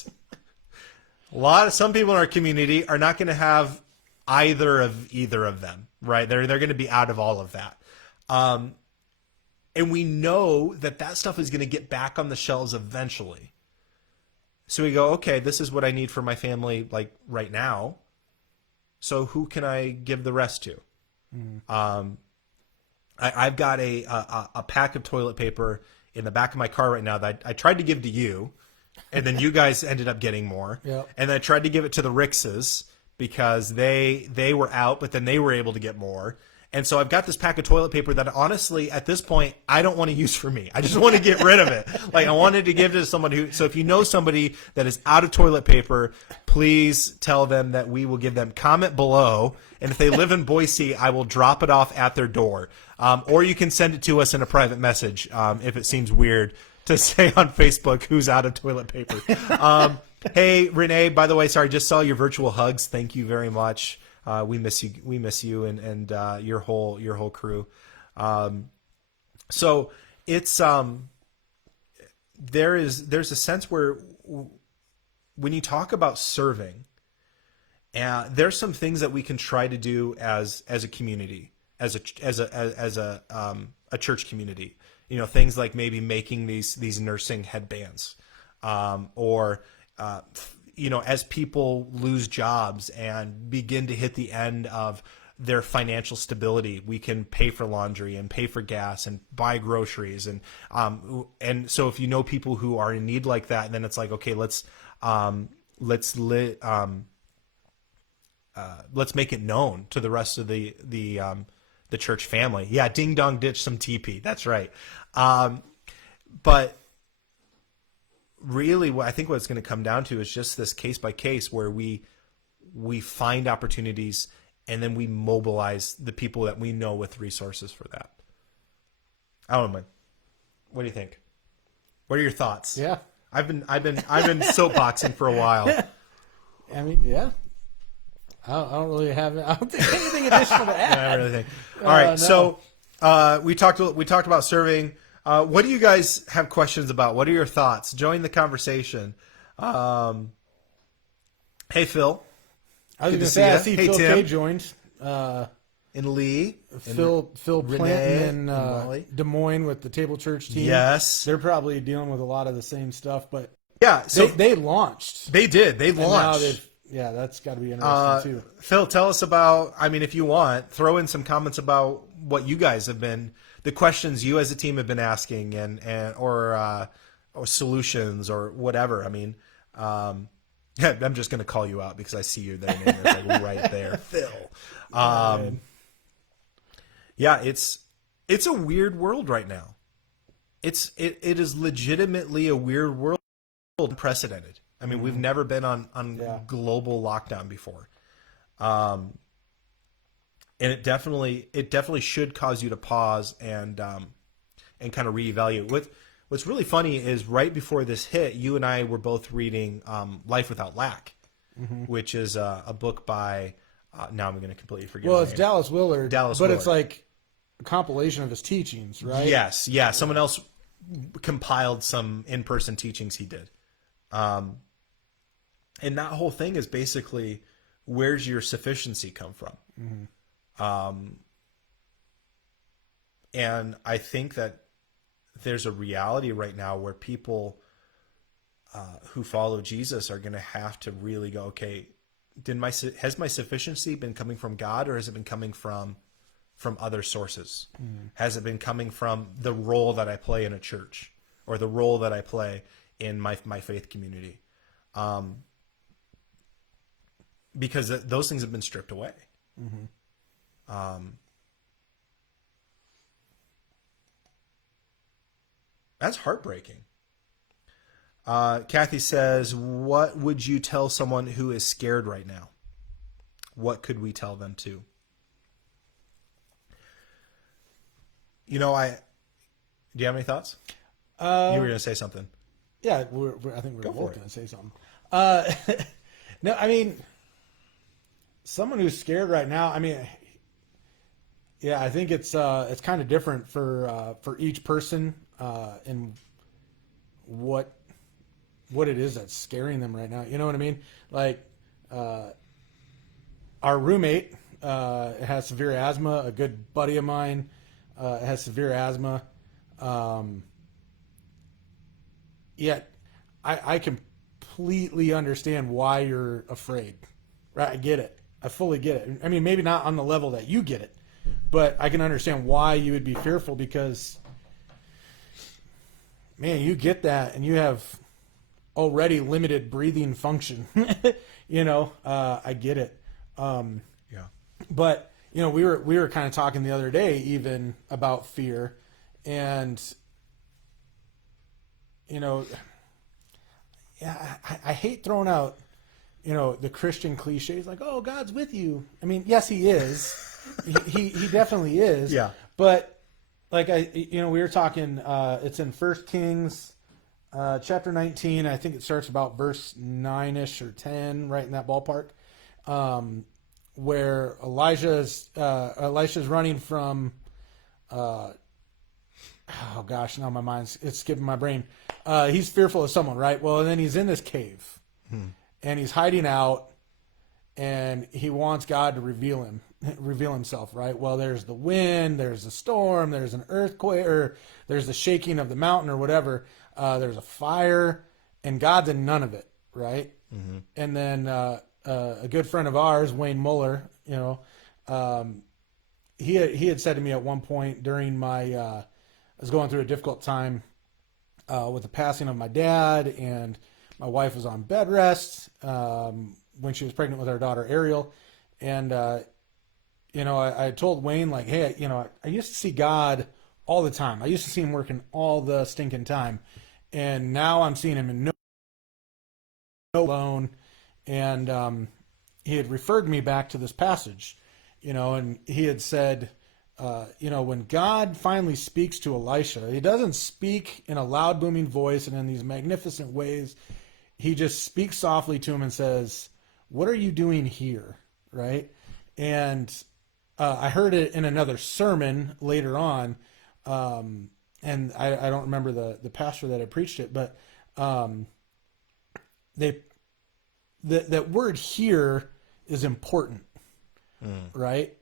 Some people in our community are not going to have either of them, right? They're going to be out of all of that. And we know that stuff is going to get back on the shelves eventually. So we go, okay, this is what I need for my family, like right now. So who can I give the rest to? I've got a pack of toilet paper in the back of my car right now that I tried to give to you, and then you guys ended up getting more. Yep. And I tried to give it to the Rickses because they were out, but then they were able to get more. And so I've got this pack of toilet paper that honestly, at this point, I don't want to use for me. I just want to get rid of it. Like I wanted to give it to someone who, so if you know somebody that is out of toilet paper, please tell them that we will give them, comment below. And if they live in Boise, I will drop it off at their door. Or you can send it to us in a private message if it seems weird to say on Facebook who's out of toilet paper. Hey, Renee, by the way, sorry, just saw your virtual hugs. Thank you very much. We miss you and your whole crew. So it's there's a sense where when you talk about serving, there's some things that we can try to do as a community, as a church community. You know, things like maybe making these nursing headbands, or you know, as people lose jobs and begin to hit the end of their financial stability, we can pay for laundry and pay for gas and buy groceries. And so if you know people who are in need like that, then it's like, okay, let's make it known to the rest of the church family. Yeah. Ding dong ditch some TP. That's right. But really, I think what it's going to come down to is just this case by case where we find opportunities and then we mobilize the people that we know with resources for that. I don't know, man. What do you think? What are your thoughts? Yeah. I've been soapboxing for a while. I mean, yeah. I don't really have. I don't think anything additional to add. I really think. All right. No. So we talked about serving. What do you guys have questions about? What are your thoughts? Join the conversation. Hey, Phil. I was Good going to to see say, I ya. see Hey, Phil Tim. K joined. And Lee. Phil Renee Planton in and Molly. Des Moines with the Table Church team. Yes. They're probably dealing with a lot of the same stuff, but Yeah. So they launched. they did. They And now launched. yeah, that's got to be interesting too. Phil, tell us about, I mean, if you want, throw in some comments about what you guys have been, the questions you as a team have been asking or solutions or whatever. I mean, I'm just going to call you out because I see your name is like right there, Phil. Yeah, it's a weird world right now. It is legitimately a weird world, unprecedented. I mean, we've never been on global lockdown before, and it definitely should cause you to pause and kind of reevaluate. What's really funny is right before this hit, you and I were both reading Life Without Lack, which is a book by now I'm going to completely forget. Well, the it's name. Dallas Willard, Dallas but Willard. it's like a compilation of his teachings, right? Yes, yeah. Someone else compiled some in-person teachings he did. And that whole thing is basically, where's your sufficiency come from? And I think that there's a reality right now where people who follow Jesus are going to have to really go, okay, has my sufficiency been coming from God, or has it been coming from other sources? Has it been coming from the role that I play in a church, or the role that I play in my faith community? Because those things have been stripped away. That's heartbreaking. Kathy says, what would you tell someone who is scared right now? what could we tell them too? You know, do you have any thoughts? You were going to say something. Yeah, I think we're Go for both it. going to say something. No, I mean, someone who's scared right now. I mean, yeah, I think it's kind of different for each person and what it is that's scaring them right now. You know what I mean? Like our roommate has severe asthma. A good buddy of mine has severe asthma. Yet I completely understand why you're afraid. Right? I get it. I fully get it. I mean, maybe not on the level that you get it, but I can understand why you would be fearful because, man, you get that and you have already limited breathing function. You know, I get it. Yeah. But you know, we were kind of talking the other day even about fear, and you know, yeah, I hate throwing out, you know, the Christian cliches like, "Oh, God's with you." I mean, yes, He is. he definitely is. Yeah. But like we were talking. It's in 1 Kings, chapter 19. I think it starts about verse 9ish or 10, right in that ballpark. Where Elisha's running from, oh gosh, now my mind's it's skipping my brain. He's fearful of someone, right? Well, and then he's in this cave, and he's hiding out, and he wants God to reveal himself, right? Well, there's the wind, there's the storm, there's an earthquake, or there's the shaking of the mountain, or whatever. There's a fire, and God's in none of it, right? Mm-hmm. And then a good friend of ours, Wayne Muller, you know, he had said to me at one point during my I was going through a difficult time with the passing of my dad, and my wife was on bed rest when she was pregnant with our daughter Ariel, and you know, I told Wayne, like, hey, you know, I used to see God all the time. I used to see Him working all the stinking time, and now I'm seeing Him in no alone. And he had referred me back to this passage, you know, and he had said, you know, when God finally speaks to Elisha, He doesn't speak in a loud, booming voice and in these magnificent ways. He just speaks softly to him and says, "What are you doing here?" Right? And I heard it in another sermon later on, and I don't remember the pastor that had preached it, but that word "here" is important, right?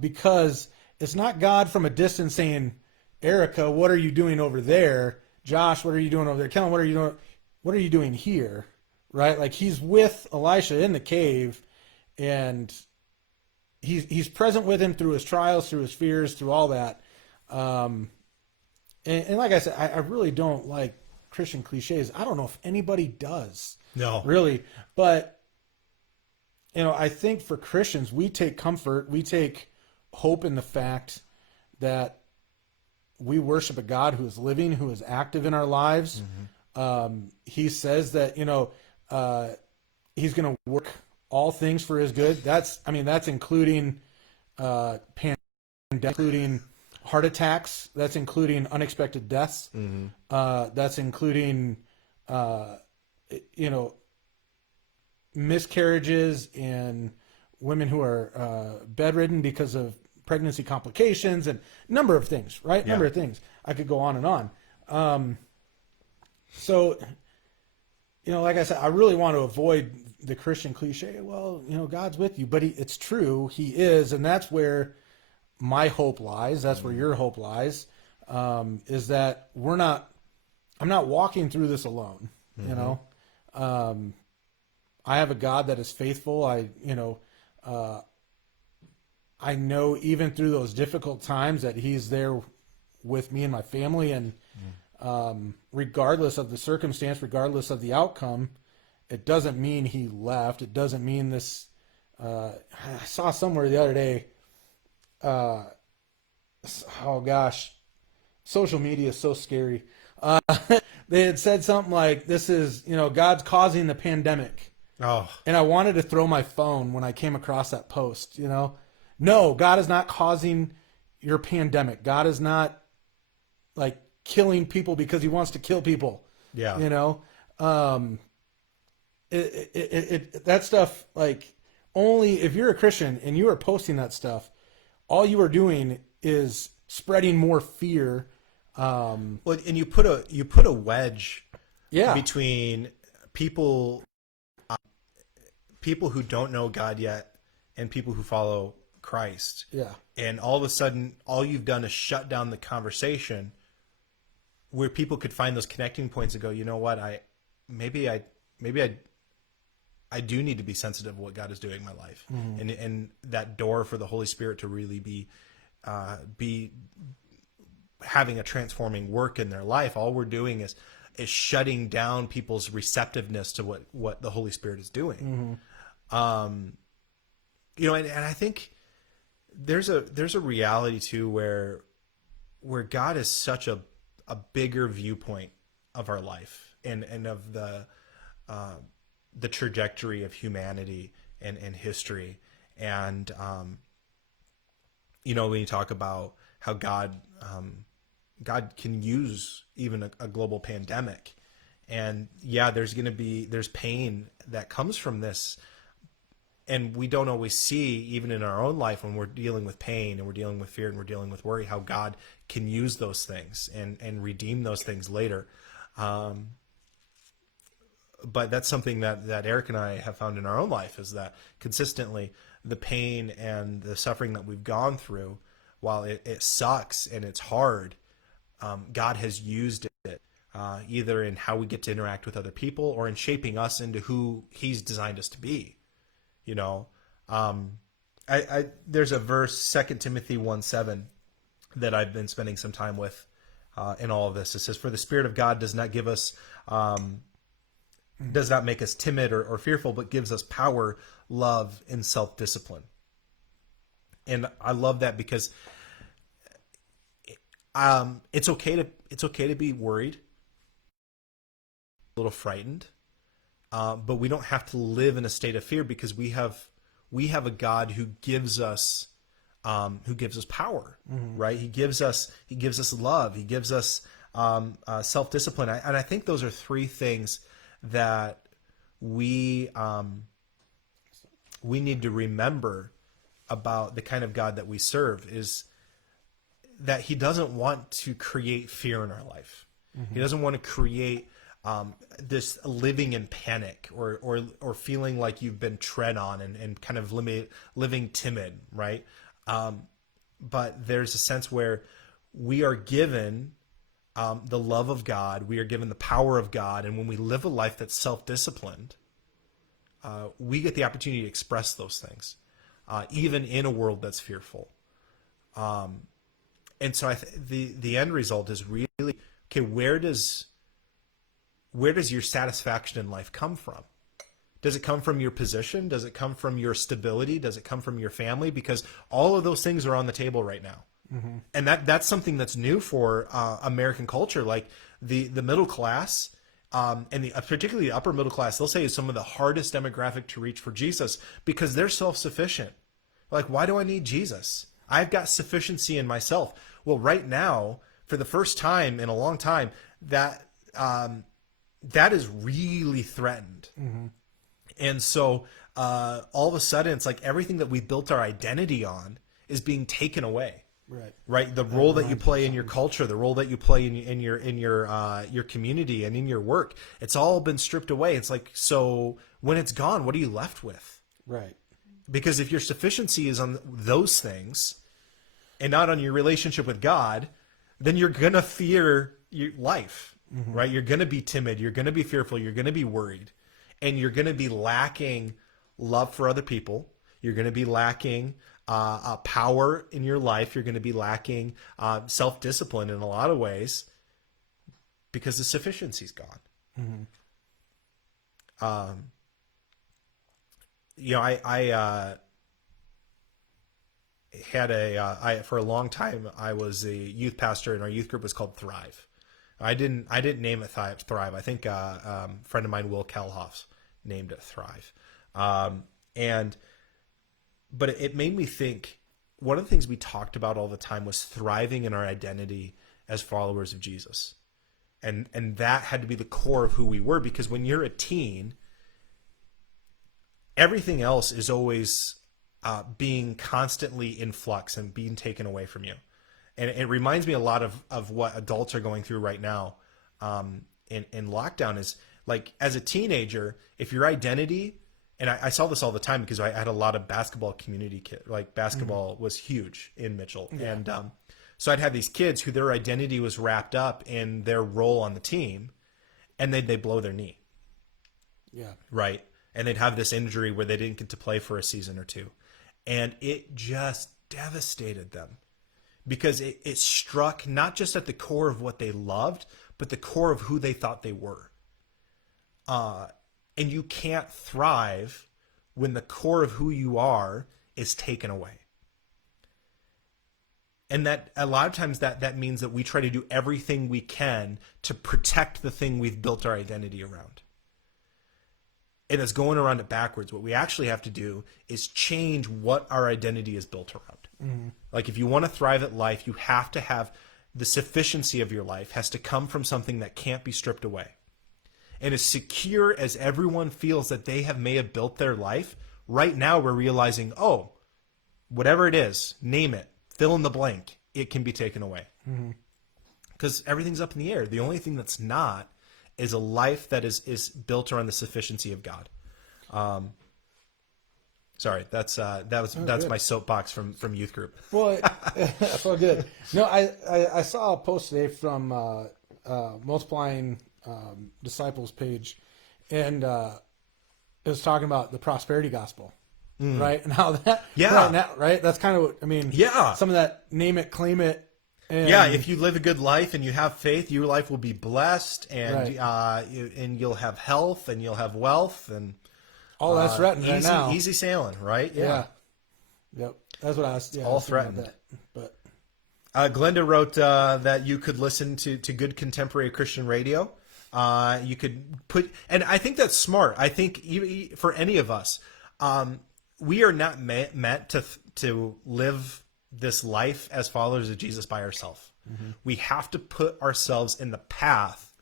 Because it's not God from a distance saying, "Erica, what are you doing over there?" "Josh, what are you doing over there?" "Kellen, what are you doing? What are you doing here?" Right? Like He's with Elisha in the cave, and he's present with him through his trials, through his fears, through all that. And like I said, I really don't like Christian cliches. I don't know if anybody does. No. Really. But, you know, I think for Christians, we take comfort, we take hope in the fact that we worship a God who is living, who is active in our lives. Mm-hmm. He says that, you know, He's going to work all things for His good. That's including pandemic, including heart attacks. That's including unexpected deaths. Mm-hmm. That's including, you know, miscarriages and women who are bedridden because of pregnancy complications and number of things, right? Yeah. Number of things. I could go on and on. So, you know, like I said, I really want to avoid the Christian cliche. Well, you know, God's with you, but it's true. He is. And that's where my hope lies. That's where your hope lies, is that I'm not walking through this alone. Mm-hmm. You know, I have a God that is faithful. I know even through those difficult times that He's there with me and my family. And regardless of the circumstance, regardless of the outcome, it doesn't mean He left. It doesn't mean this. I saw somewhere the other day, oh gosh, social media is so scary. They had said something like, this is, you know, God's causing the pandemic. Oh, And I wanted to throw my phone when I came across that post, No, God is not causing your pandemic. God is not like killing people because he wants to kill people. yeah. Um, that stuff, like, only if you're a Christian and you are posting that stuff, all you are doing is spreading more fear. Well, and you put a wedge Yeah. between people people who don't know God yet and people who follow Christ. Yeah. And all of a sudden, all you've done is shut down the conversation where people could find those connecting points and go, you know what, maybe I do need to be sensitive to what God is doing in my life, and that door for the Holy Spirit to really be having a transforming work in their life. All we're doing is shutting down people's receptiveness to what the Holy Spirit is doing. And I think there's a reality too where God is such a bigger viewpoint of our life and of the trajectory of humanity and history. And when you talk about how God can use even a global pandemic, and there's pain that comes from this, and we don't always see, even in our own life, when we're dealing with pain and we're dealing with fear and we're dealing with worry, how God can use those things and redeem those things later. But that's something that Eric and I have found in our own life, is that consistently the pain and the suffering that we've gone through, while it sucks and it's hard, God has used it either in how we get to interact with other people or in shaping us into who he's designed us to be. There's a verse, 2 Timothy 1:7, that I've been spending some time with in all of this. It says, "For the Spirit of God does not give us, does not make us timid or fearful, but gives us power, love, and self-discipline." And I love that because it's okay to be worried, a little frightened, but we don't have to live in a state of fear, because we have a God who gives us power, right? He gives us love. He gives us self-discipline. And I think those are three things that we need to remember about the kind of God that we serve, is that he doesn't want to create fear in our life. He doesn't want to create this living in panic or feeling like you've been tread on and kind of living timid, right? But there's a sense where we are given the love of God, we are given the power of God, and when we live a life that's self-disciplined, we get the opportunity to express those things, even in a world that's fearful. And so the end result is really, okay, where does your satisfaction in life come from? Does it come from your position? Does it come from your stability? Does it come from your family? Because all of those things are on the table right now. And that's something that's new for American culture. Like the middle class, and particularly the upper middle class, they'll say is some of the hardest demographic to reach for Jesus, because they're self-sufficient. Like, why do I need Jesus? I've got sufficiency in myself. Well, right now, for the first time in a long time, that is really threatened. And so all of a sudden, it's like everything that we built our identity on is being taken away. Right. The role that you play in your culture, the role that you play in your community and in your work, it's all been stripped away. It's like, so when it's gone, what are you left with? Right. Because if your sufficiency is on those things and not on your relationship with God, then you're going to fear your life, right? You're going to be timid. You're going to be fearful. You're going to be worried, and you're going to be lacking love for other people. You're going to be lacking power in your life. You're going to be lacking self-discipline in a lot of ways, because the sufficiency's gone. I had for a long time, I was a youth pastor, and our youth group was called Thrive. I didn't name it Thrive. I think a friend of mine, Will Kelhoff, named it Thrive. But it made me think, one of the things we talked about all the time was thriving in our identity as followers of Jesus. And that had to be the core of who we were, because when you're a teen, everything else is always being constantly in flux and being taken away from you. And it reminds me a lot of what adults are going through right now in lockdown. Is like, as a teenager, if your identity, and I saw this all the time because I had a lot of basketball community kids. Like, basketball was huge in Mitchell. Yeah. And so I'd have these kids who their identity was wrapped up in their role on the team, and they'd blow their knee. Yeah. Right. And they'd have this injury where they didn't get to play for a season or two. And it just devastated them, because it struck not just at the core of what they loved, but the core of who they thought they were. And you can't thrive when the core of who you are is taken away. And that a lot of times that means that we try to do everything we can to protect the thing we've built our identity around. And it's going around it backwards. What we actually have to do is change what our identity is built around. Mm-hmm. Like, if you want to thrive at life, you have to have the sufficiency of your life has to come from something that can't be stripped away. And as secure as everyone feels that they may have built their life, right now we're realizing, oh, whatever it is, name it, fill in the blank, it can be taken away. Because everything's up in the air. The only thing that's not is a life that is built around the sufficiency of God. Sorry, that's good. my soapbox from youth group. Well, that's all good. No, I saw a post today from Multiplying Disciples page, and it was talking about the prosperity gospel, right? And how that, right? That's kind of what I mean. Yeah, some of that name it, claim it. And, yeah, if you live a good life and you have faith, your life will be blessed, and and you'll have health and you'll have wealth, and all that's threatened right now. Easy sailing, right? Yeah. Yep. That's what I was. Yeah, all threatened. But Glenda wrote that you could listen to good contemporary Christian radio. You could put, and I think that's smart. I think for any of us, we are not meant to live this life as followers of Jesus by ourselves. Mm-hmm. We have to put ourselves in the path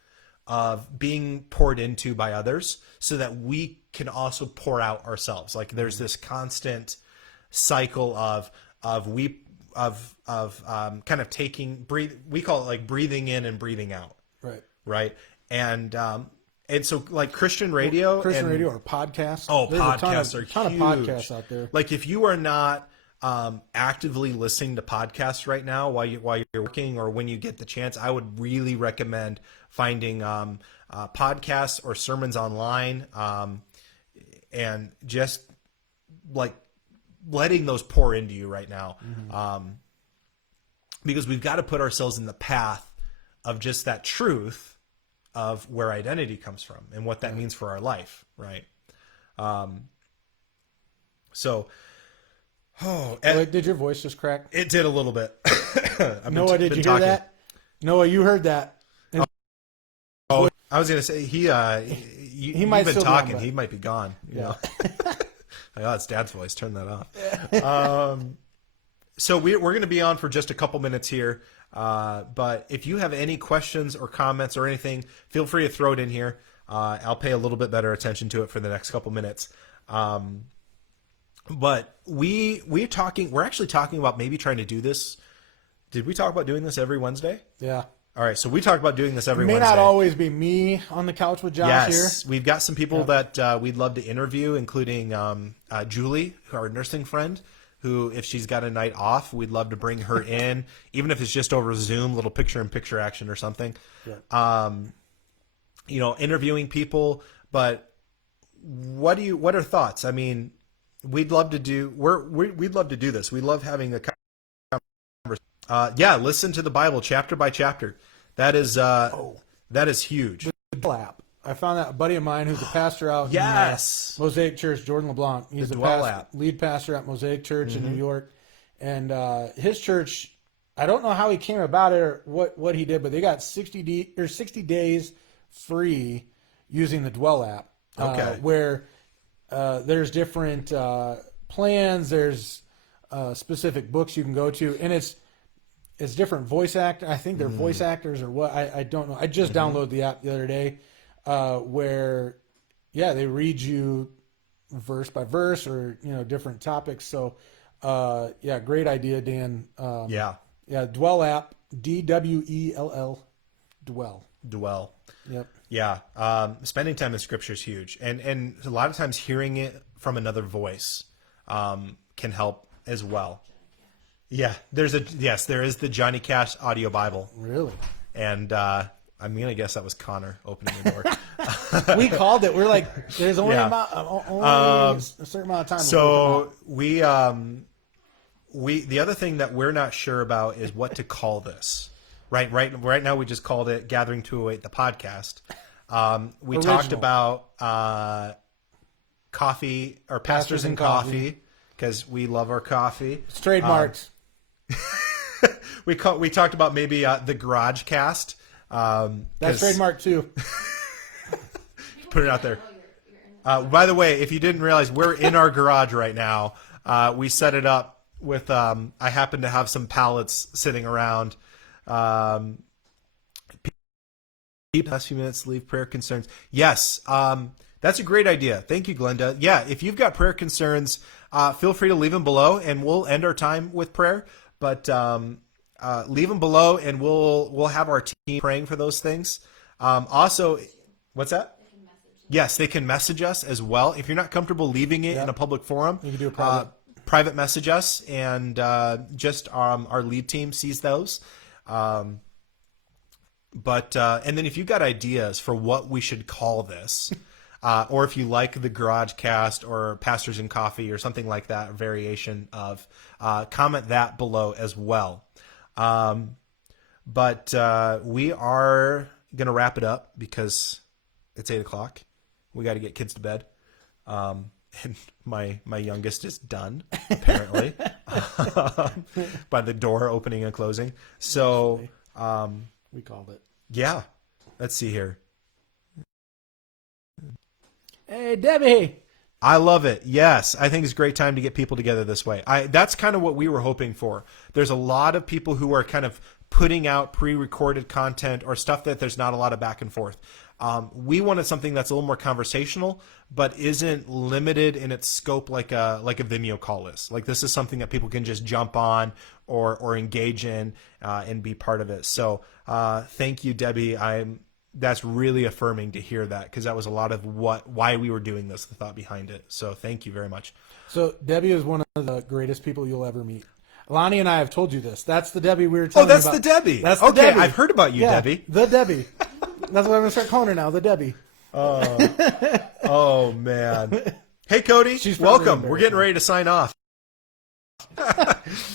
of being poured into by others, so that we can also pour out ourselves. Like, there's this constant cycle of kind of we call it like breathing in and breathing out. Right. And so, like, Christian radio or podcasts. Oh, there's podcasts are huge. Ton of podcasts out there. Like, if you are not actively listening to podcasts right now while you're working, or when you get the chance, I would really recommend finding podcasts or sermons online, and just like letting those pour into you right now. Mm-hmm. Because we've got to put ourselves in the path of just that truth of where identity comes from and what that means for our life, right? Did your voice just crack? It did a little bit. Noah, did you hear that? Noah, you heard that. I was going to say, he might have been talking. He might be gone. You know? Oh, it's Dad's voice. Turn that off. So we're going to be on for just a couple minutes here. But if you have any questions or comments or anything, feel free to throw it in here. I'll pay a little bit better attention to it for the next couple minutes. But we're actually talking about maybe trying to do this. Did we talk about doing this every Wednesday? Yeah. All right. So we talked about doing this every Wednesday. It may not always be me on the couch with Josh here. Yes. We've got some people that we'd love to interview, including Julie, our nursing friend, who, if she's got a night off, we'd love to bring her in, even if it's just over Zoom, little picture-in-picture action or something. Yeah. Interviewing people. But what are thoughts? I mean, we'd love to do this. We love having a conversation. Listen to the Bible chapter by chapter. That is huge. The app. I found that a buddy of mine who's a pastor out in Mosaic Church, Jordan LeBlanc. He's the lead pastor at Mosaic Church in New York. And his church, I don't know how he came about it or what he did, but they got 60 days free using the Dwell app. Okay. where there's different plans. There's specific books you can go to, and it's different voice actor. I think they're voice actors or what. I don't know. I just downloaded the app the other day, where they read you verse by verse or different topics. So great idea, Dan. Dwell app, Dwell, Dwell. Yep. Yeah. Spending time in scripture is huge. And a lot of times hearing it from another voice can help as well. Yeah. There is the Johnny Cash audio Bible. Really? And I'm going to guess that was Connor opening the door. We called it. We're like, there's only, only a certain amount of time. So the other thing that we're not sure about is what to call this. Right now we just called it Gathering 208, the podcast. We talked about coffee or pastors and coffee because we love our coffee. It's trademarked. We talked about maybe the Garage Cast. That's trademarked too. Put it out there. By the way, if you didn't realize, we're in our garage right now. We set it up with. I happen to have some pallets sitting around. Last few minutes, leave prayer concerns. Yes, that's a great idea. Thank you, Glenda. Yeah, if you've got prayer concerns, feel free to leave them below, and we'll end our time with prayer. But leave them below, and we'll have our team praying for those things. Also, what's that? Yes, they can message us as well. If you're not comfortable leaving it in a public forum, you can do a private message us, and just our lead team sees those. And then if you've got ideas for what we should call this, or if you like the Garage Cast or Pastors and Coffee or something like that, a variation of, comment that below as well. But we are going to wrap it up because it's 8:00. We got to get kids to bed. And my youngest is done, apparently, by the door opening and closing. So we called it. Yeah. Let's see here. Hey, Debbie. I love it. Yes. I think it's a great time to get people together this way. That's kind of what we were hoping for. There's a lot of people who are kind of putting out pre-recorded content or stuff that there's not a lot of back and forth. We wanted something that's a little more conversational, but isn't limited in its scope like a Vimeo call is. Like, this is something that people can just jump on or engage in and be part of it. So thank you, Debbie. That's really affirming to hear that, because that was a lot of why we were doing this, the thought behind it. So thank you very much. So Debbie is one of the greatest people you'll ever meet. Lonnie and I have told you this. That's the Debbie we were telling you about. Oh, that's the Debbie. That's the okay, Debbie. I've heard about you, Debbie. The Debbie. That's what I'm going to start calling her now, the Debbie. Oh man. Hey, Cody. She's probably welcome. We're getting ready to sign off.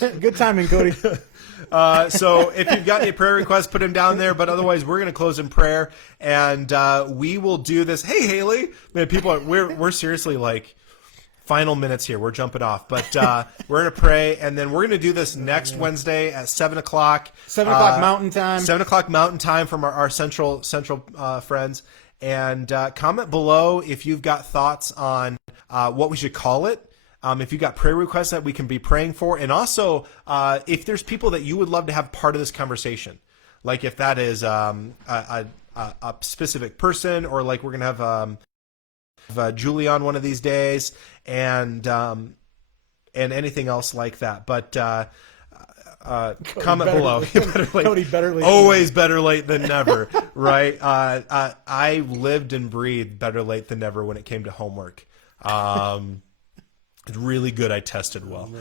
Good timing, Cody. So if you've got any prayer requests, put them down there. But otherwise, we're going to close in prayer, and we will do this. Hey, Haley. Man, we're seriously like final minutes here. We're jumping off, but we're going to pray, and then we're going to do this next Wednesday at 7:00. 7:00 Mountain Time. 7:00 Mountain Time from our central friends. And comment below if you've got thoughts on what we should call it. If you've got prayer requests that we can be praying for. And also, if there's people that you would love to have part of this conversation. Like if that is a specific person, or like we're going to have Julie on one of these days, and anything else like that. But comment below. Cody, better late. Always better late than never, right? I lived and breathed better late than never when it came to homework. It's really good. I tested well.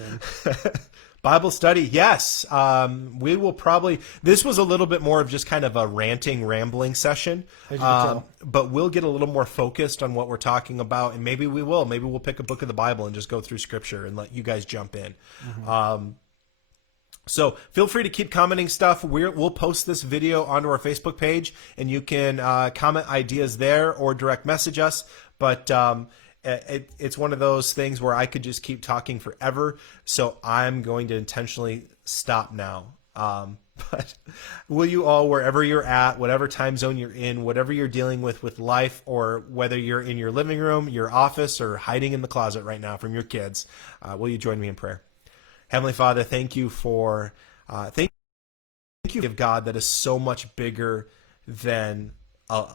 Bible study, yes. We will probably. This was a little bit more of just kind of a ranting, rambling session, but we'll get a little more focused on what we're talking about, and maybe we will. Maybe we'll pick a book of the Bible and just go through Scripture and let you guys jump in. Mm-hmm. So feel free to keep commenting stuff. We'll post this video onto our Facebook page, and you can comment ideas there or direct message us. But it's one of those things where I could just keep talking forever. So I'm going to intentionally stop now. But will you all, wherever you're at, whatever time zone you're in, whatever you're dealing with life, or whether you're in your living room, your office, or hiding in the closet right now from your kids, will you join me in prayer? Heavenly Father, thank you for thank you of God that is so much bigger than a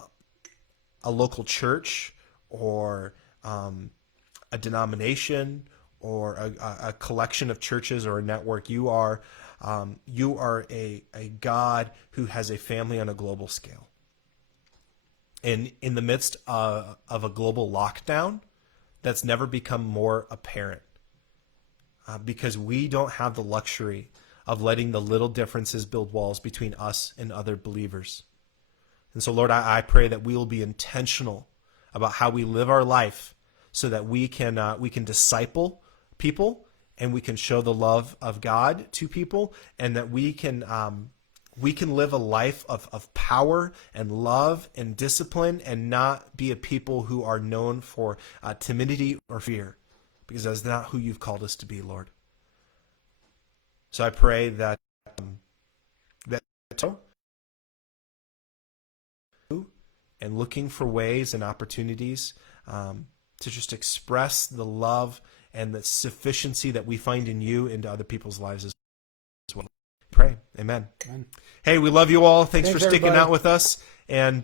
local church or a denomination or a collection of churches or a network. You are a God who has a family on a global scale. And in the midst of a global lockdown, that's never become more apparent because we don't have the luxury of letting the little differences build walls between us and other believers. And so, Lord, I pray that we will be intentional about how we live our life so that we can disciple people and we can show the love of God to people, and that we can live a life of power and love and discipline and not be a people who are known for timidity or fear, because that's not who you've called us to be, Lord. So I pray that and looking for ways and opportunities to just express the love and the sufficiency that we find in you into other people's lives as well. Pray. Amen. Amen. Hey, we love you all. Thanks for sticking everybody. out with us. And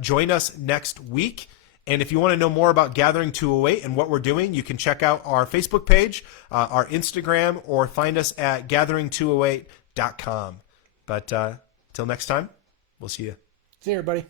join us next week. And if you want to know more about Gathering 208 and what we're doing, you can check out our Facebook page, our Instagram, or find us at gathering208.com. But till next time, we'll see you. See you, everybody.